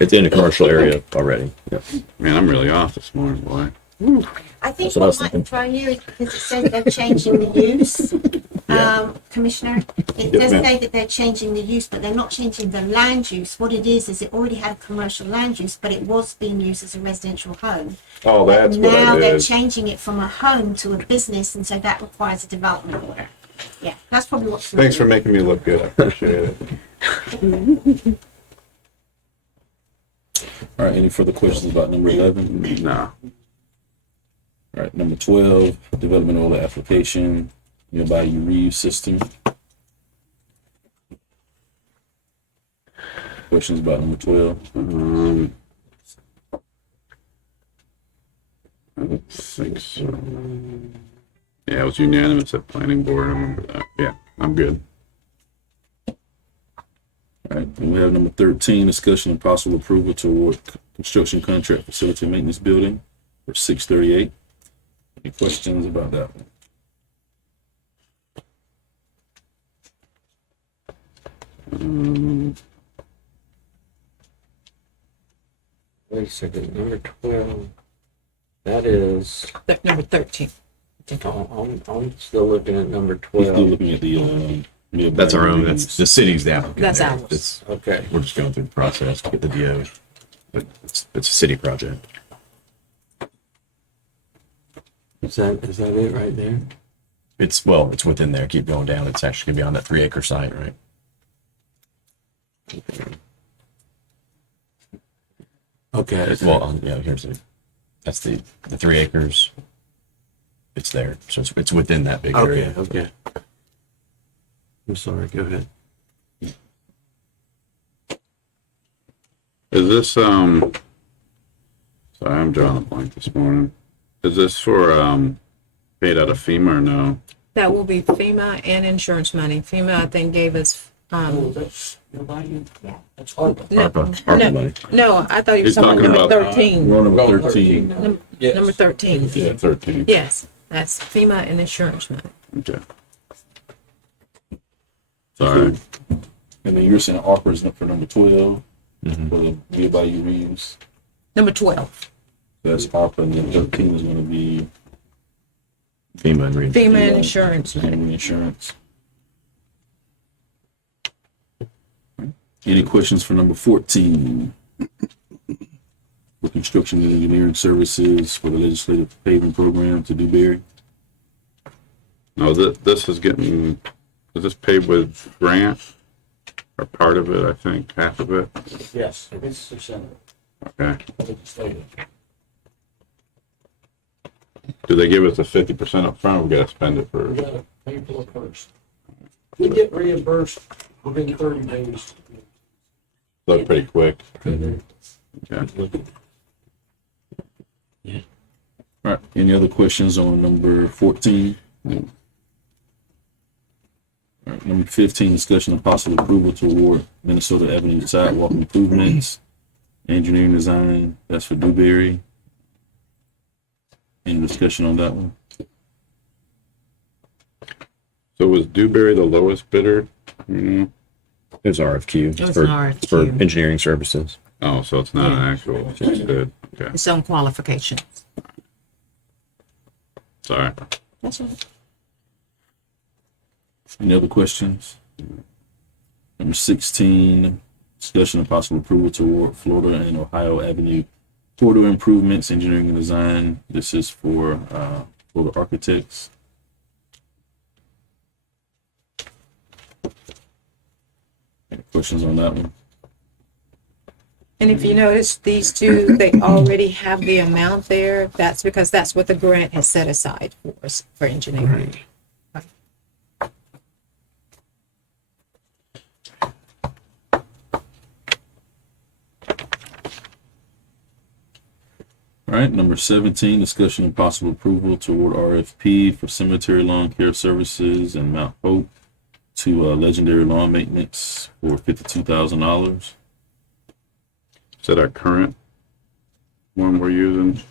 It's in a commercial area already. Yeah. Man, I'm really off this morning, boy. That's I think what I was what might thinking. throw you is because it says they're changing the use, Commissioner. It does say that they're changing the use, but they're not changing the land use. What it is it already had a commercial land use, but it was being used as a residential home. Oh, that's what Now I they're did. changing it from a home to a business, and so that requires a development order. Yeah, that's probably what's. Thanks for making me look good. I appreciate it. All right, any further questions about number 11? No. All right, number 12, development order application, nearby reuse system. Questions about number 12? I don't think so. Yeah, it was unanimous at planning board. I remember that. Yeah, I'm good. All right, and we have number 13, discussion and possible approval to award construction contract facility maintenance building for 638. Any questions about that one? Wait a second, number 12. That is, Number 13. I'm still looking at number We're still 12. looking at the, That's our own, that's the city's the applicant. That's there. ours. It's- Okay. We're just going through the process to get the DO. But it's a city project. Is that it right there? It's within there. Keep going down. It's actually gonna be on that 3-acre site, right? Okay. Here's that's the 3 acres. It's there. So it's within that big Okay, area. okay. I'm sorry, go ahead. Is this, sorry, I'm drawing a blank this morning. Is this for, paid out of FEMA or no? That will be FEMA and insurance money. FEMA, I think, gave us That's hard. ARPA money. No, I thought you were He's talking talking about about- 13. We're on Go number 13. Number 13. Yeah, 13. Yes, that's FEMA and insurance money. Okay. Sorry. And then you're saying ARPA is up for number 12 Mhm. for the Via Bayou Reeves. Number 12, That's ARPA, and then 13 is going to be FEMA and reinsurance. FEMA and insurance money. insurance. Any questions for number 14? For construction and engineering services for the legislative paving program to Dewberry? No, this is getting, is this paid with grant? Or part of it, I think, half of it? Yes, it's percent Okay. legislative. Do they give us the 50% up front, or we gotta spend it We first? gotta pay for it first. We get reimbursed within 30 days. That's pretty quick. Okay. Okay. All right, any other questions on number 14? No. All right, number 15, discussion of possible approval to award Minnesota Avenue sidewalk improvements, engineering design, that's for Dewberry. Any discussion on that one? So was Dewberry the lowest bidder? Mm, It was RFQ. It was for, an RFQ. for engineering services. oh, so it's not an actual bid. Okay, Its own qualifications. sorry. That's right. Any other questions? Number 16, discussion of possible approval to award Florida and Ohio Avenue corridor improvements, engineering and design. This is for Florida architects. Any questions on that one? And if you notice, these two, they already have the amount there. That's because that's what the grant has set aside for us, for engineering. All right, number 17, discussion and possible approval to award RFP for cemetery lawn care services and Mount Hope to Legendary Lawn Maintenance for $52,000. Is that our current one we're using?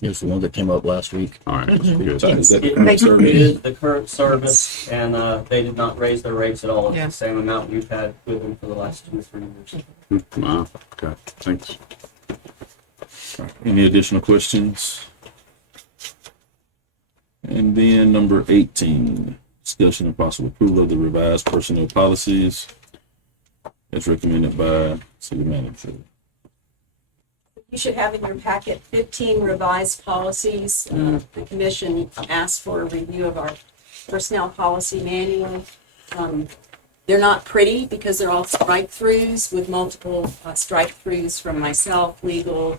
It was the one that came up last week. All right, that's good. Is that It current service? is the current service, and they did not raise their rates at all. It's Yeah. the same amount we've had with them for the last 2 or 3 years. Wow, okay, thanks. Any additional questions? And then number 18, discussion and possible approval of the revised personnel policies as recommended by city manager. You should have in your packet 15 revised policies. The commission asked for a review of our personnel policy manual. They're not pretty because they're all strike-throughs with multiple strike-throughs from myself, legal,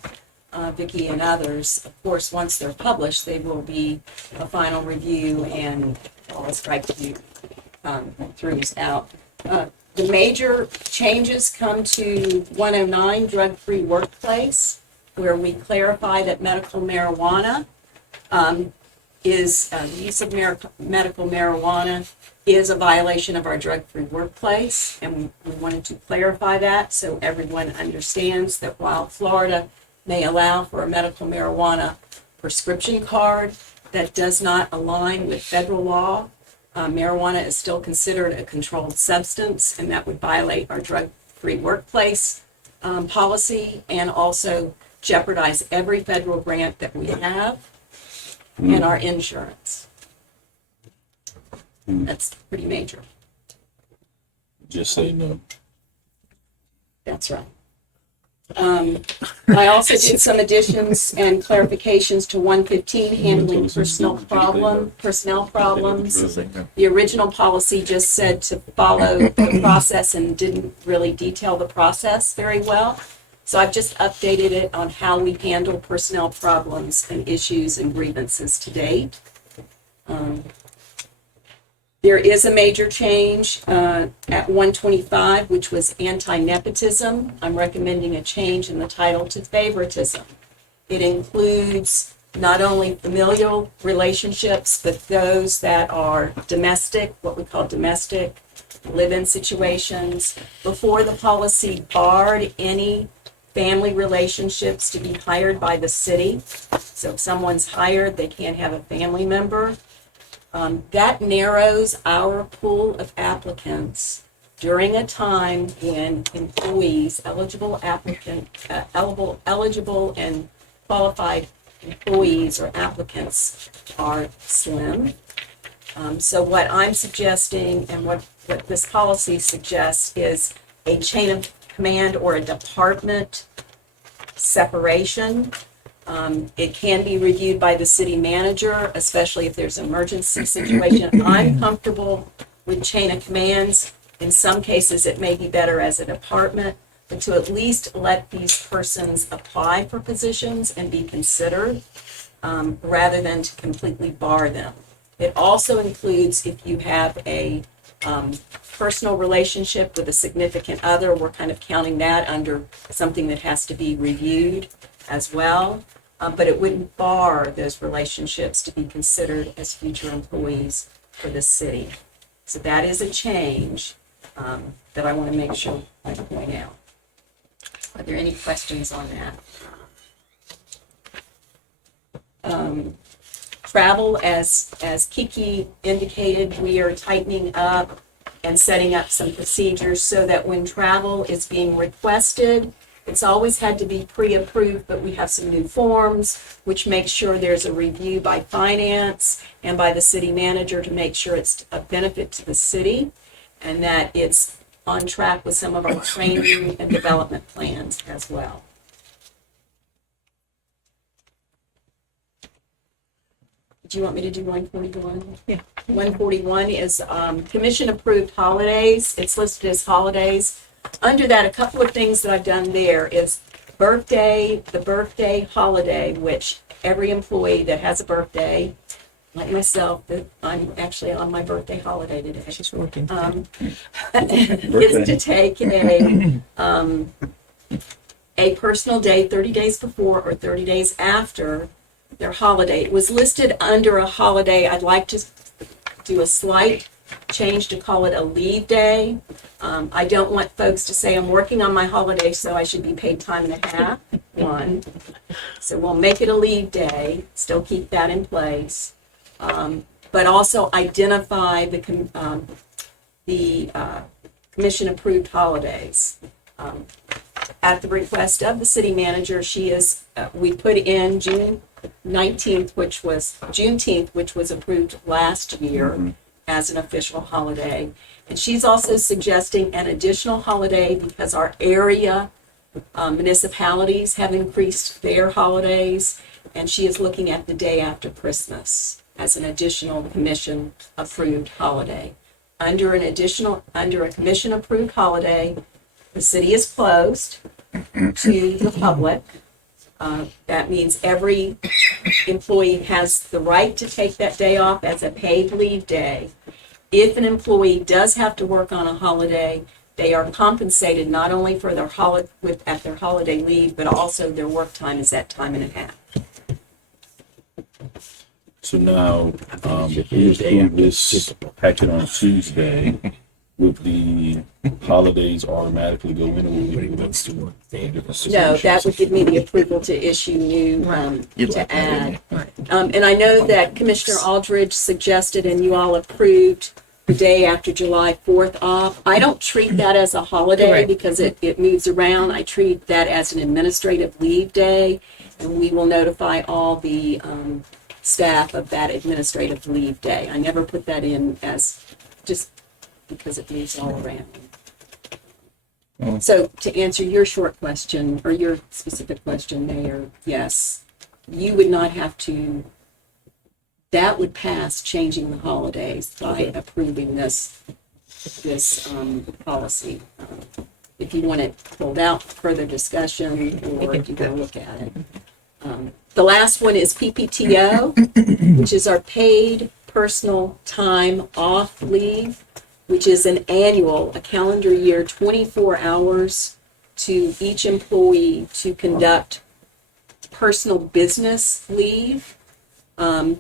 Vicky, and others. Of course, once they're published, they will be a final review and all the strike-throughs out. The major changes come to 109, drug-free workplace, where we clarify that medical marijuana is, the use of medical marijuana is a violation of our drug-free workplace, and we wanted to clarify that so everyone understands that while Florida may allow for a medical marijuana prescription card, that does not align with federal law. Marijuana is still considered a controlled substance, and that would violate our drug-free workplace policy and also jeopardize every federal grant that we have and our insurance. That's pretty major. Just say no. That's right. I also did some additions and clarifications to 115, handling personnel problems. The original policy just said to follow the process and didn't really detail the process very well. So I've just updated it on how we handle personnel problems and issues and grievances to date. There is a major change at 125, which was anti-nepotism. I'm recommending a change in the title to favoritism. It includes not only familial relationships, but those that are domestic, what we call domestic, live-in situations. Before, the policy barred any family relationships to be hired by the city. So if someone's hired, they can't have a family member. That narrows our pool of applicants during a time when employees, eligible and qualified employees or applicants are slim. So what I'm suggesting and what this policy suggests is a chain of command or a department separation. It can be reviewed by the city manager, especially if there's an emergency situation. I'm comfortable with chain of commands. In some cases, it may be better as a department, but to at least let these persons apply for positions and be considered, rather than to completely bar them. It also includes if you have a personal relationship with a significant other, we're kind of counting that under something that has to be reviewed as well. But it wouldn't bar those relationships to be considered as future employees for the city. So that is a change that I want to make sure I point out. Are there any questions on that? Travel, as Kiki indicated, we are tightening up and setting up some procedures so that when travel is being requested, it's always had to be pre-approved, but we have some new forms, which make sure there's a review by finance and by the city manager to make sure it's a benefit to the city and that it's on track with some of our training and development plans as well. Do you want me to do 141? Yeah. 141 is commission-approved holidays. It's listed as holidays. Under that, a couple of things that I've done there is the birthday holiday, which every employee that has a birthday, like myself, I'm actually on my birthday holiday today. She's working. Is to take a personal day 30 days before or 30 days after their holiday. It was listed under a holiday. I'd like to do a slight change to call it a leave day. I don't want folks to say I'm working on my holiday, so I should be paid time and a half. One. So we'll make it a leave day, still keep that in place. But also identify the commission-approved holidays. At the request of the city manager, we put in Juneteenth, which was approved last year as an official holiday. And she's also suggesting an additional holiday because our area municipalities have increased their holidays, and she is looking at the day after Christmas as an additional commission-approved holiday. Under a commission-approved holiday, the city is closed to the public. That means every employee has the right to take that day off as a paid leave day. If an employee does have to work on a holiday, they are compensated not only for their at their holiday leave, but also their work time is at time and a half. So now, we approve this packet on Tuesday. Would the holidays automatically go in, or would we wants to work? No, that would give me the approval to issue new, to add. And I know that Commissioner Aldridge suggested and you all approved the day after July 4th off. I don't treat that as a holiday Correct. because it moves around. I treat that as an administrative leave day, and we will notify all the staff of that administrative leave day. I never put that in as just because it moves all around. So to answer your short question, or your specific question, Mayor, yes, you would not have to, that would pass changing the holidays by approving this policy. If you want it pulled out for further discussion, or if you want to look at it. The last one is PPTO, which is our paid personal time off leave, which is an annual, a calendar year, 24 hours to each employee to conduct personal business leave.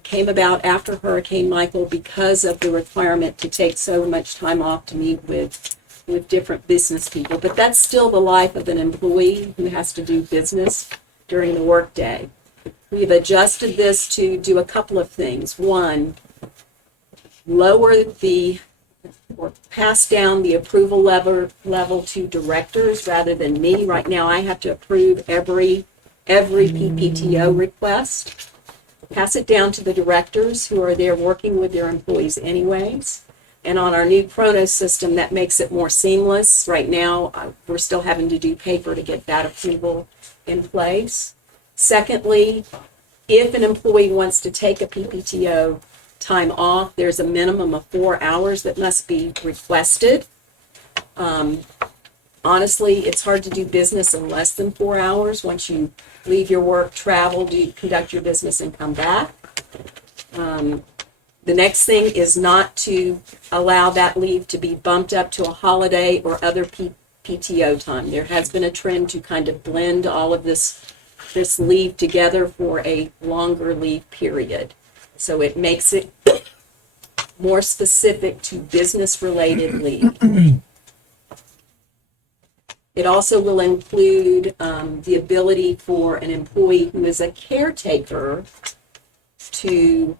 came about after Hurricane Michael because of the requirement to take so much time off to meet with different business people. But that's still the life of an employee who has to do business during the workday. We've adjusted this to do a couple of things. One, lower or pass down the approval level to directors rather than me. Right now, I have to approve every PPTO request. Pass it down to the directors who are there working with their employees anyways. And on our new Chronos system, that makes it more seamless. Right now, we're still having to do paper to get that approval in place. Secondly, if an employee wants to take a PPTO time off, there's a minimum of 4 hours that must be requested. Honestly, it's hard to do business in less than 4 hours once you leave your work, travel, conduct your business, and come back. The next thing is not to allow that leave to be bumped up to a holiday or other PTO time. There has been a trend to kind of blend all of this leave together for a longer leave period. So it makes it more specific to business-related leave. It also will include the ability for an employee who is a caretaker to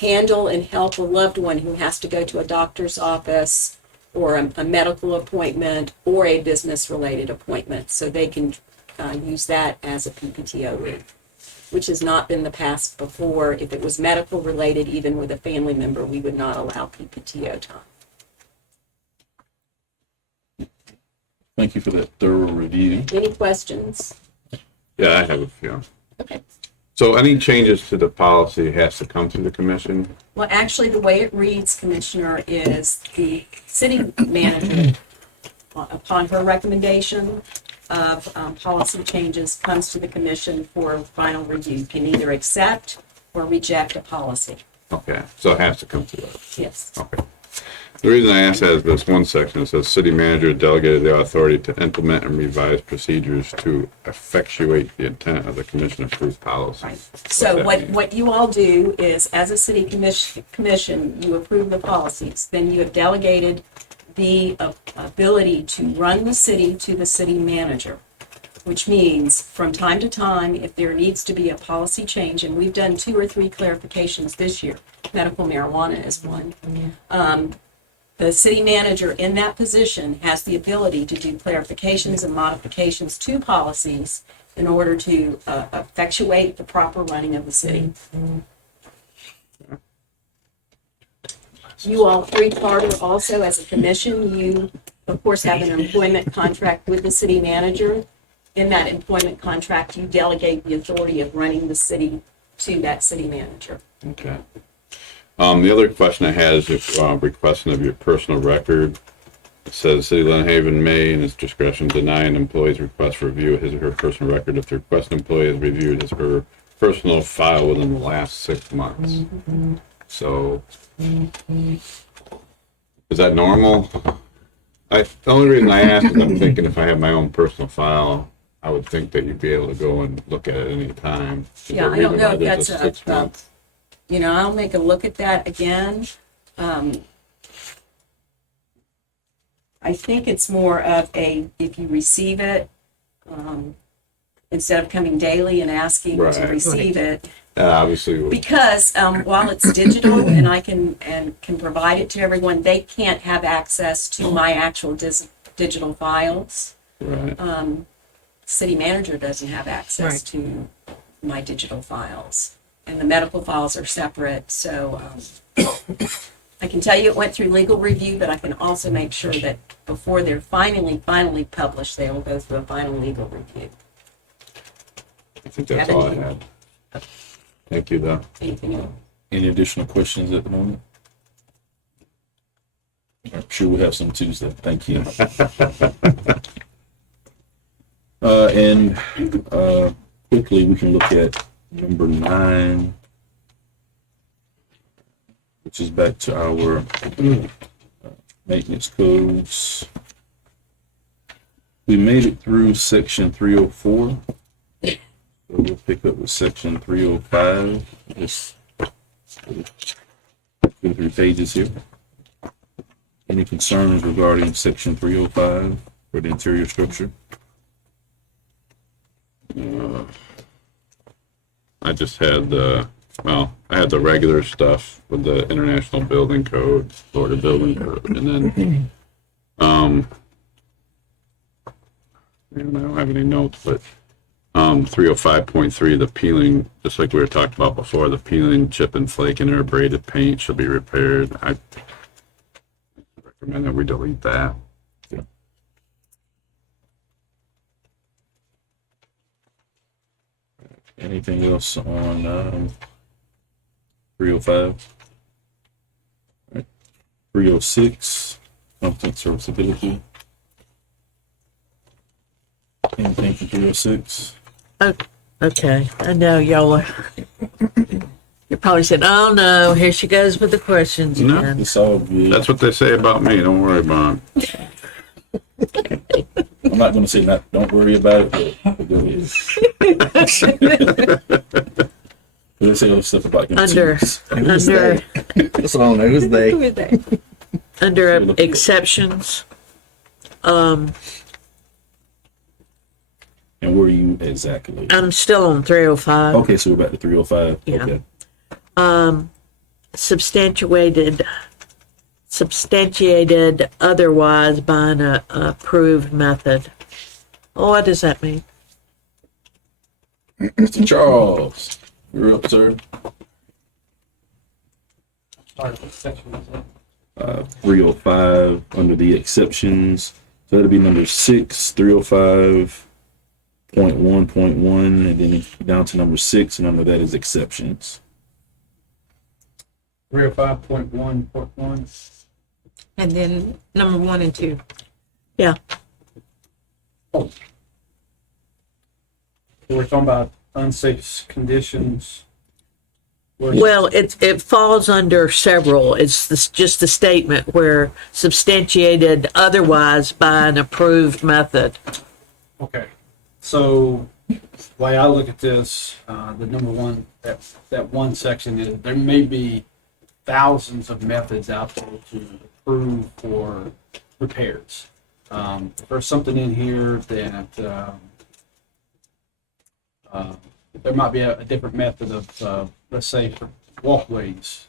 handle and help a loved one who has to go to a doctor's office or a medical appointment or a business-related appointment. So they can use that as a PPTO leave, which has not been the past before. If it was medical-related, even with a family member, we would not allow PPTO time. Thank you for that thorough review. Any questions? Yeah, I have a few. Okay. So any changes to the policy has to come through the commission? Well, actually, the way it reads, Commissioner, is the city manager, upon her recommendation of policy changes, comes to the commission for final review. Can either accept or reject a policy. Okay, so it has to come through us. Yes. Okay. The reason I ask that is this one section, it says city manager delegated the authority to implement and revise procedures to effectuate the intent of the commission approved policy. Right. So that mean? what you all do is, as a city commission, you approve the policies. Then you have delegated the ability to run the city to the city manager, which means from time to time, if there needs to be a policy change, and we've done 2 or 3 clarifications this year, medical marijuana is one, the city manager in that position has the ability to do clarifications and modifications to policies in order to effectuate the proper running of the city. You all, 3 Charter, also as a commission, you of course have an employment contract with the city manager. In that employment contract, you delegate the authority of running the city to that city manager. Okay. The other question I had is requesting of your personal record. It says City of Lynn Haven may, in its discretion, deny an employee's request for review of his or her personal record if the requested employee has reviewed his or her personal file within the last 6 months. So, is that normal? The only reason I ask is I'm thinking if I have my own personal file, I would think that you'd be able to go and look at it any time. Yeah, I don't know if There's that's a 6 month. I'll make a look at that again. I think it's more of if you receive it, instead of coming daily and asking to Right. receive it. Obviously. Because while it's digital and I can provide it to everyone, they can't have access to my actual digital files. Right. City manager doesn't have access to my digital files, and the medical files are separate. So I can tell you it went through legal review, but I can also make sure that before they're finally published, they will go through a final legal review. I think that's all I had. Thank you, though. Anything else? Any additional questions at the moment? I'm sure we'll have some Tuesday. Thank you. And quickly, we can look at number 9, which is back to our maintenance codes. We made it through section 304. So we'll pick up with section 305. Just go through pages here. Any concerns regarding section 305 for the interior structure? I just had I had the regular stuff with the International Building Code, Florida Building Code, and then, I don't have any notes, but, 305.3, the peeling, just like we were talking about before, the peeling, chip and flake and air braided paint shall be repaired. I recommend that we delete that. Anything else on 305? 306, content serviceability. Anything for 306? Okay, I know y'all are. You probably said, "Oh no, here she goes with the questions No. again." It's all good. That's what they say about me. Don't worry about it. I'm not going to say not. Don't worry about it. But go ahead. Let's say other stuff about Under That's all I know. Who's they? under exceptions, And where are you exactly? I'm still on 305. Okay, so we're back to 305. Yeah. Okay. Substantiated otherwise by an approved method. Oh, what does that mean? Mr. Charles, you're up, sir. Sorry, what section is that? 305 under the exceptions. So that'll be number 6, 305.1.1, and then down to number 6, and under that is exceptions. 305.1.1. And then number 1 and 2. Yeah. We're talking about unsafe conditions. Well, it falls under several. It's just a statement where substantiated otherwise by an approved method. Okay, so the way I look at this, the number one, that one section is there may be thousands of methods out there to approve for repairs. There's something in here that there might be a different method of, let's say, for walkways.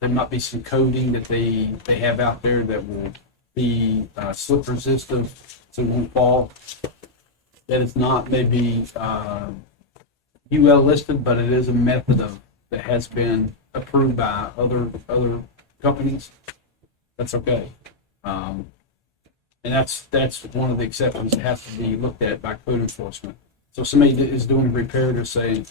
There might be some coating that they have out there that will be slip resistant, so it won't fall. That is not maybe UL listed, but it is a method that has been approved by other companies. That's okay. And that's one of the exceptions that has to be looked at by code enforcement. So somebody that is doing a repair, they're saying,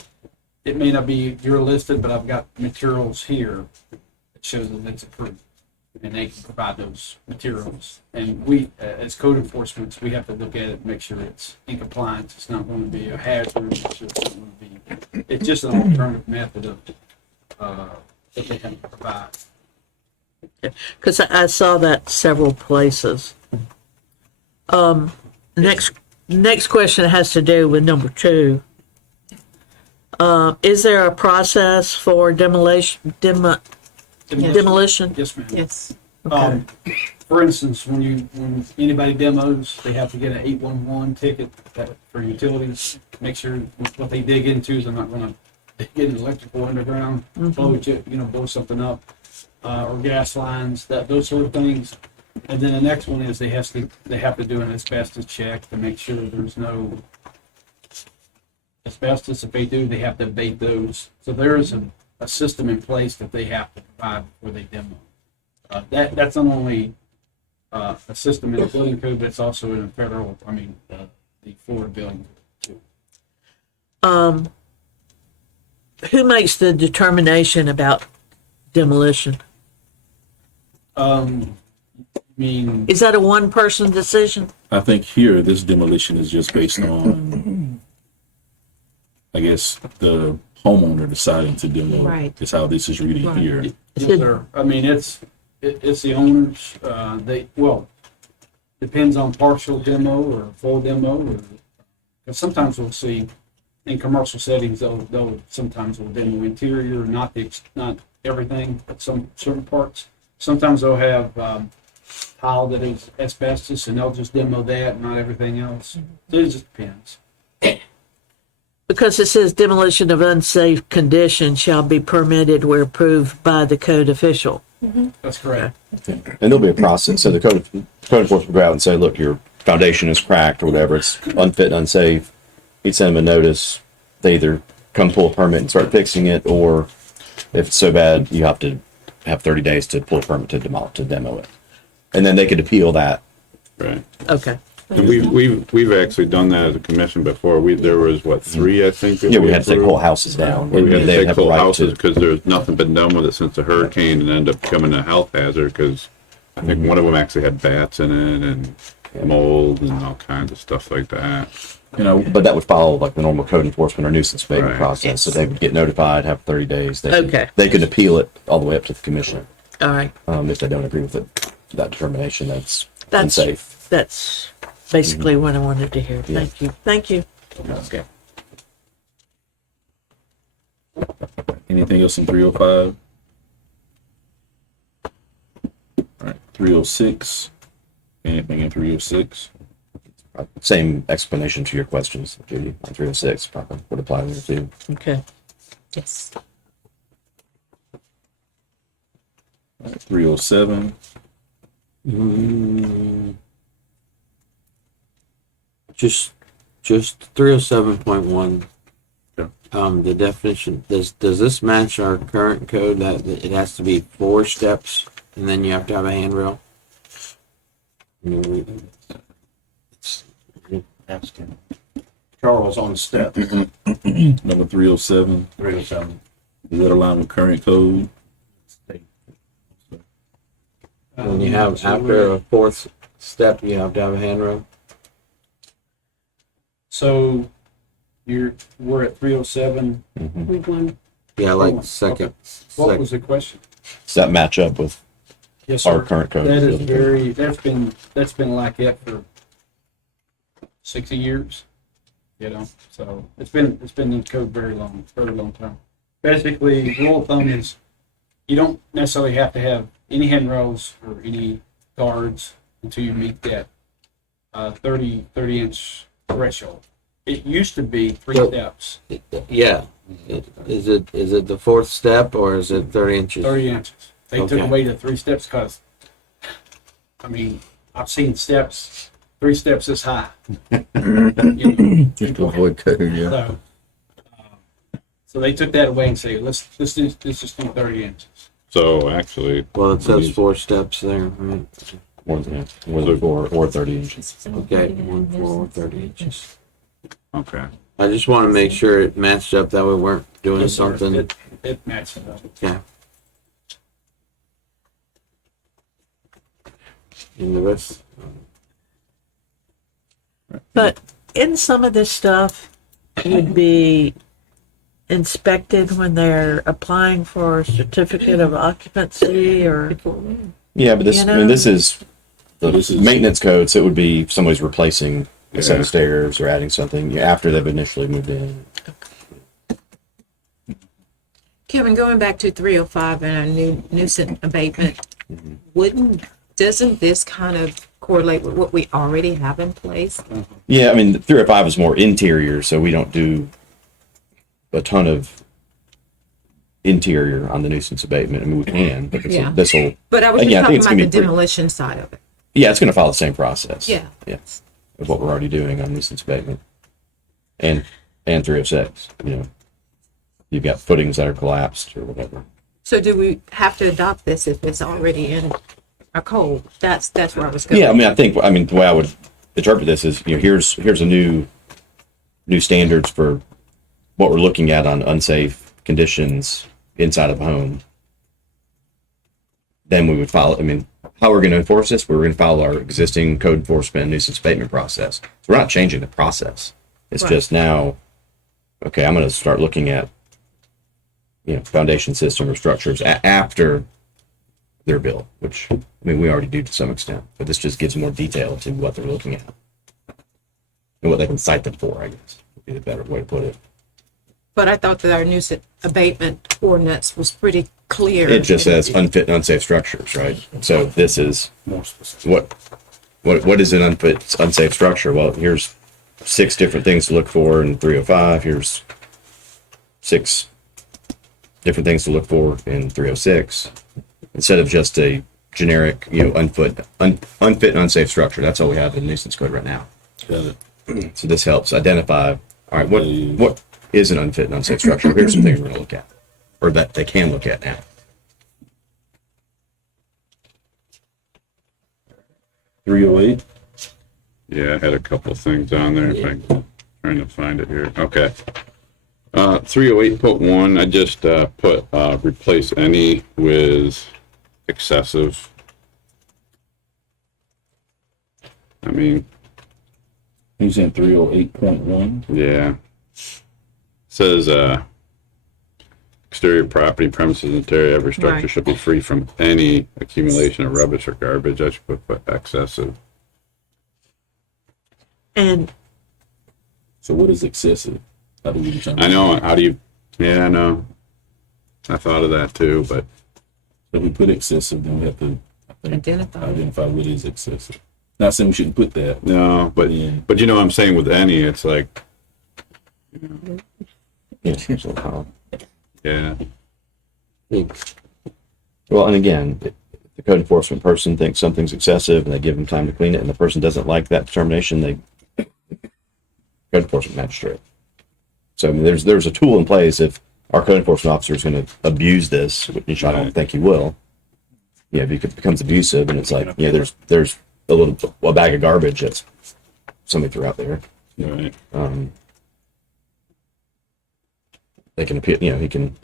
it may not be you're listed, but I've got materials here that shows that it's approved. And they can provide those materials. And we, as code enforcement, we have to look at it and make sure it's in compliance. It's not going to be a hazard. It's just an alternative method of that they have to provide. Because I saw that several places. Next question has to do with number 2. Is there a process for demolition? Demolition? Yes, ma'am. Yes. For instance, when anybody demos, they have to get an 811 ticket for utilities. Make sure what they dig into is they're not going to get an electrical underground, blow something up, or gas lines, those sort of things. And then the next one is they have to do an asbestos check to make sure there's no asbestos. If they do, they have to abate those. So there is a system in place that they have to provide before they demo. That's not only a system in the building code, but it's also in the the Florida building code too. Who makes the determination about demolition? Is that a one-person decision? I think here, this demolition is just based on, I guess, the homeowner deciding to demo. Right. Is how this is reading Right. here. Yes, sir. It's the owners. Depends on partial demo or full demo. Because sometimes we'll see in commercial settings, they'll sometimes will demo interior, not everything, but some certain parts. Sometimes they'll have tile that is asbestos, and they'll just demo that, not everything else. So it just depends. Because it says demolition of unsafe condition shall be permitted where approved by the code official. That's correct. And there'll be a process. So the code enforcement will go out and say, look, your foundation is cracked or whatever. It's unfit, unsafe. You'd send them a notice. They either come pull a permit and start fixing it, or if it's so bad, you have to have 30 days to pull a permit to demo it. And then they could appeal that. Right. Okay. And we've actually done that as a commission before. There was what, 3, I think. Yeah, we had to take whole houses down. We had to They take have the whole right houses to- because there's nothing been done with it since the hurricane, and ended up becoming a health hazard because I think one of them actually had bats in it and mold and all kinds of stuff like that. You know, but that would follow like the normal code enforcement or nuisance abatement Right. process. So they would get notified, have 30 days. Okay. They could appeal it all the way up to the commission. All right. If they don't agree with it, that determination, that's That's unsafe. That's basically what I wanted to hear. Thank you. Thank you. Okay. Anything else in 305? All right, 306. Anything in 306? Same explanation to your questions, Judy, on 306 probably would apply there too. Okay. Yes. All right, 307. Just 307.1. Yeah. The definition, does this match our current code that it has to be 4 steps and then you have to have a handrail? I mean, Charles on step Number 307. 307. Does that align with current code? When you have, after a 4th step, you have to have a handrail? So we're at 307. Yeah, like second. What was the question? Does that match up with Yes, our sir. current code? That is that's been like that for 60 years, so it's been in code very long time. Basically, rule of thumb is you don't necessarily have to have any handrails or any guards until you meet that 30 inch threshold. It used to be 3 Yep. steps, Yeah. Is it the 4th step or is it 30 inches? 30 inches. They took Okay. away the 3 steps because, I mean, I've seen 3 steps this high. Just to avoid code, yeah. So, so they took that away and say, let's just do 30 inches. So actually, Well, it says 4 steps there, right? More than 4 or 30 inches. Okay, 1, 4, or 30 inches. okay. I just want to make sure it matched up, that we weren't doing Yes, sir. something. It matched it up. Yeah. And the rest, But in some of this stuff would be inspected when they're applying for a certificate of occupancy or, Yeah, but this, You I mean, know? this is the This is- maintenance code, so it would be if somebody's replacing a set Yeah. of stairs or adding something after they've initially moved in. Kevin, going back to 305 and a nuisance abatement, doesn't this kind of correlate with what we already have in place? Yeah, I mean, 305 is more interior, so we don't do a ton of interior on the nuisance abatement. I mean, we can, but Yeah. this will, But I was just Again, I think talking it's about gonna the be pretty- demolition side of it. yeah, it's going to follow the same process. Yeah. Yeah, of what we're already doing on nuisance abatement. And 306, you've got footings that are collapsed or whatever. So do we have to adopt this if it's already in our code? That's where I was going. Yeah, I mean, the way I would interpret this is, here's a new standards for what we're looking at on unsafe conditions inside of a home. Then we would follow, how we're going to enforce this, we're going to follow our existing code enforcement and nuisance abatement process. So we're not changing the process. It's Right. just now, okay, I'm going to start looking at, foundation system or structures after they're built, which, we already do to some extent, but this just gives more detail to what they're looking at. And what they can cite them for, I guess, would be the better way to put it. But I thought that our nuisance abatement ordinance was pretty clear. It just says unfit and unsafe structures, right? So this is More specific. what is an unfit, unsafe structure? Well, here's 6 different things to look for in 305. Here's 6 different things to look for in 306. Instead of just a generic, unfit and unsafe structure. That's all we have in nuisance code right now. Got it. So this helps identify, all right, what is an unfit and unsafe structure? Here's some things we're going to look at, or that they can look at now. .308. Yeah, I had a couple things on there. If I'm trying to find it here. Okay. 308.1, I just put replace any with excessive. I mean, He's in 308.1. yeah. Says exterior property, premises, interior, every structure Right. should be free from any accumulation of rubbish or garbage. I should put excessive. And So what is excessive? How do we determine? I know. How do you? Yeah, I know. I thought of that too, but If we put excessive, then we have to, I think, Identify. identify what is excessive. Not saying we shouldn't put that. no. But Yeah. but you know what I'm saying with any, it's like, yeah. Well, and again, if the code enforcement person thinks something's excessive and they give them time to clean it, and the person doesn't like that determination, they code enforcement magistrate. So I mean, there's a tool in place if our code enforcement officer is going to abuse this, which I don't Right. think he will. Yeah, if it becomes abusive, and it's like, there's a bag of garbage that somebody threw out there. Right. They can appeal. He can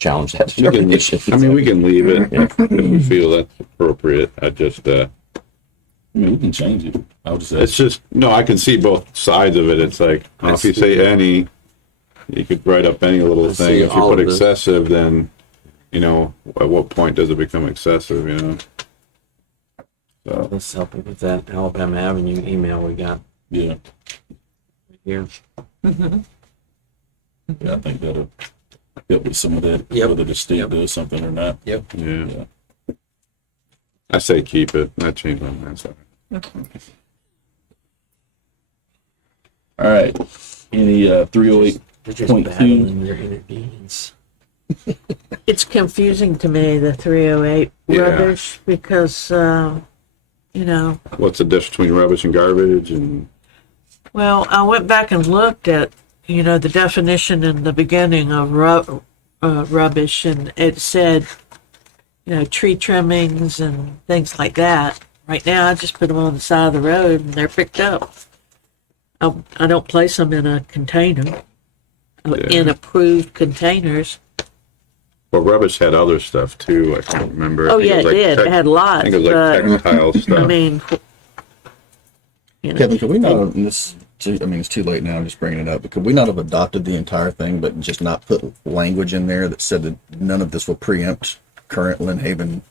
challenge that We can, determination. I mean, we can leave it Yeah. if we feel that's appropriate. I just, I mean, we can change it. I'll just it's ask. just, no, I can see both sides of it. It's like, if you say any, you could write up any little I thing. see If you all put of this. excessive, then, at what point does it become excessive, So, Let's help you with that Alabama Avenue email we got Yeah. here. Yeah, I think that'll help with some of that, Yep. whether the state does something or not. Yep. yeah. Yeah. I say keep it. I change my mind. Sorry. All right. Any 308? They're just 0.2. battling your inner demons. it's confusing to me, the 308 Yeah. rubbish, because, What's the difference between rubbish and garbage? And well, I went back and looked at, the definition in the beginning of rubbish, and it said, tree trimmings and things like that. Right now, I just put them on the side of the road and they're picked up. I don't place them in a container, in approved containers. well, rubbish had other stuff too. I can't remember. I Oh, think yeah, it was did. It had I lots, think it was like but, textile stuff. I mean, Kevin, could we not have, and this, I mean, it's too late now, I'm just bringing it up, but could we not have adopted the entire thing, but just not put language in there that said that none of this will preempt current Lynn Haven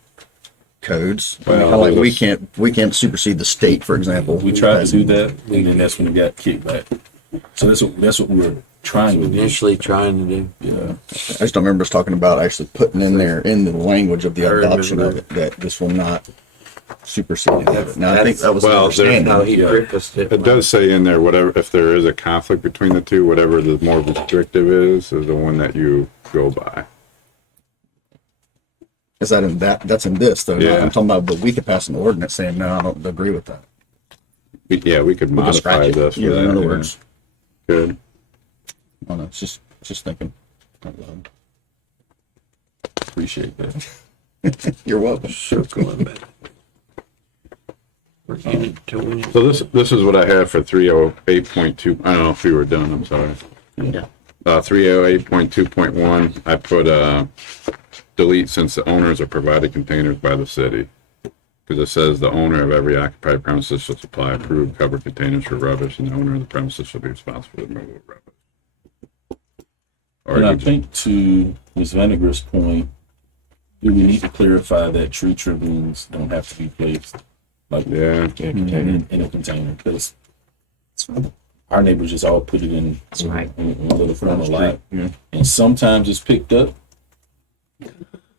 codes? I mean, Well, how, like, it we was- can't supersede the state, for example. We tried to do that, and then that's when it got kicked back. So that's what we were trying to do. Initially trying to do. Yeah. I just don't remember us talking about actually putting in there, in the language of the I remember adoption of it, that this will not supersede any of it. Now, I think that was the Well, understanding. How he Yeah. prefaced it. It does say in there, whatever, if there is a conflict between the two, whatever the more restrictive is the one that you go by. Is that in that's in this, though? Yeah. I'm talking about, but we could pass an ordinance saying, no, I don't agree with that. We could We could modify scratch it. this. Yeah, with in that, other yeah. words, Good. I don't know, it's just thinking out loud. Appreciate that. You're welcome. Circling back. We're getting to win. So this is what I have for 308.2. I don't know if we were done. I'm sorry. Yeah. 308.2.1. I put delete since the owners are provided containers by the city, because it says the owner of every occupied premises shall supply approved covered containers for rubbish, and the owner of the premises shall be responsible for the removal of rubbish. Or And you I could think to Ms. Vinegar's point, do we need to clarify that tree trimmings don't have to be placed like yeah. in a container? Because our neighbors just all put it in. That's right. In a little front lot. And sometimes it's picked up.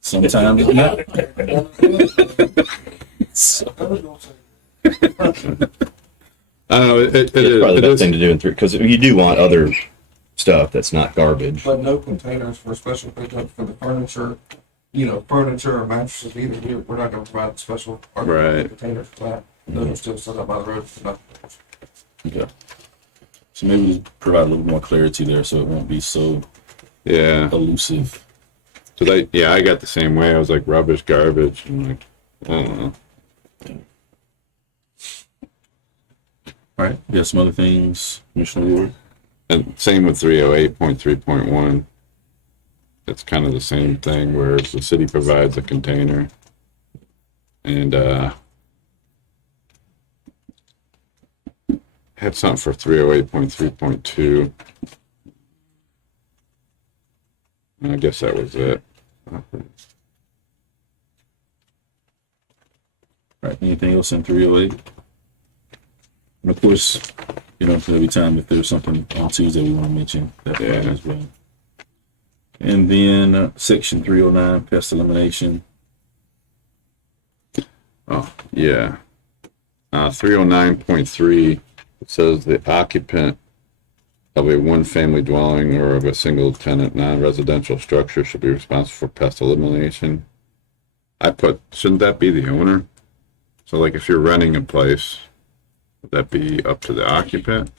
Sometimes it's not. So, I don't know, It's probably the best thing to do in three, because you do want other stuff that's not garbage. But no containers for special pickup for the furniture, furniture or mattresses either. We're not gonna provide special Right. containers for that. Those are still set up by the road for nothing. okay. So maybe just provide a little more clarity there so it won't be so Yeah, elusive. cause I got the same way. I was like rubbish, garbage. I'm like, I don't know. All right. You got some other things, Commissioner Ward? And same with 308.3.1. It's kind of the same thing where the city provides a container. And had something for 308.3.2. I guess that was it. All right. Anything else in 308? And of course, every time if there's something on Tuesday we want to mention that part as well. And then section 309, pest elimination. Oh, yeah. 309.3, it says the occupant of a one-family dwelling or of a single-tenant non-residential structure should be responsible for pest elimination. Shouldn't that be the owner? So like if you're renting a place, would that be up to the occupant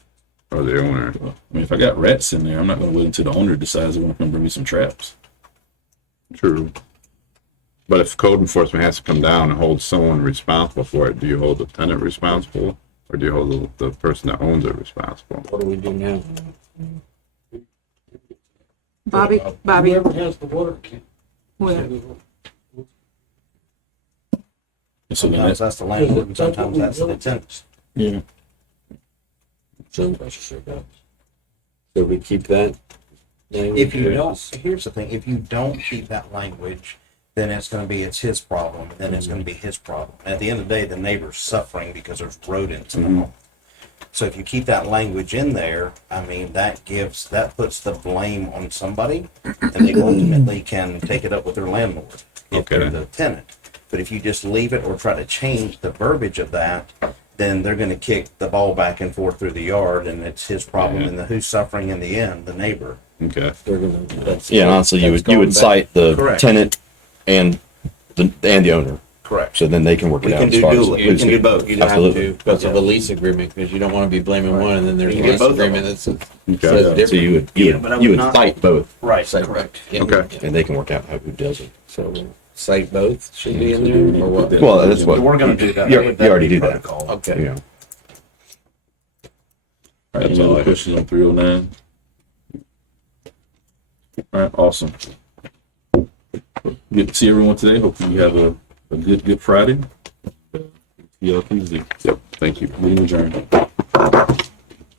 or the owner? Well, I mean, if I got rats in there, I'm not going to wait until the owner decides they want to come bring me some traps. True. But if code enforcement has to come down and hold someone responsible for it, do you hold the tenant responsible? Or do you hold the person that owns it responsible? What do we do now? Bobby, Whoever has the water can. well, And so then Sometimes that's the landlord, and sometimes that's the tenants. yeah. So we keep that? If you don't, here's the thing, if you don't keep that language, then it's his problem, and then it's gonna be his problem. At the end of the day, the neighbor's suffering because there's rodents in the home. So if you keep that language in there, I mean, that puts the blame on somebody, and they ultimately can take it up with their landlord if they're the tenant. But if you just leave it or try to change the verbiage of that, then they're gonna kick the ball back and forth through the yard, and it's his problem, and who's suffering in the end? The neighbor. Okay. Yeah, and honestly, you would cite the Correct. tenant and the owner, Correct. so then they can work it We out. can as do far as dual, we who's can do both. You don't have Absolutely. to because of a lease agreement, because you don't want to be blaming one and then there's a You get lease both of agreement them. that's Okay. says different. So you Yeah, but I would would not- cite both, Right, Say- correct. Yeah. Okay. and they can work out who does it. So cite both should be in there or what? Well, that's what We're gonna do that. You That would already be do that. protocol. Okay. You know. All right. That's Any all I other have. questions on 309? All right. Awesome. Good to see everyone today. Hopefully you have a good Friday. See y'all Tuesday. Yep. Thank you. Meeting adjourned.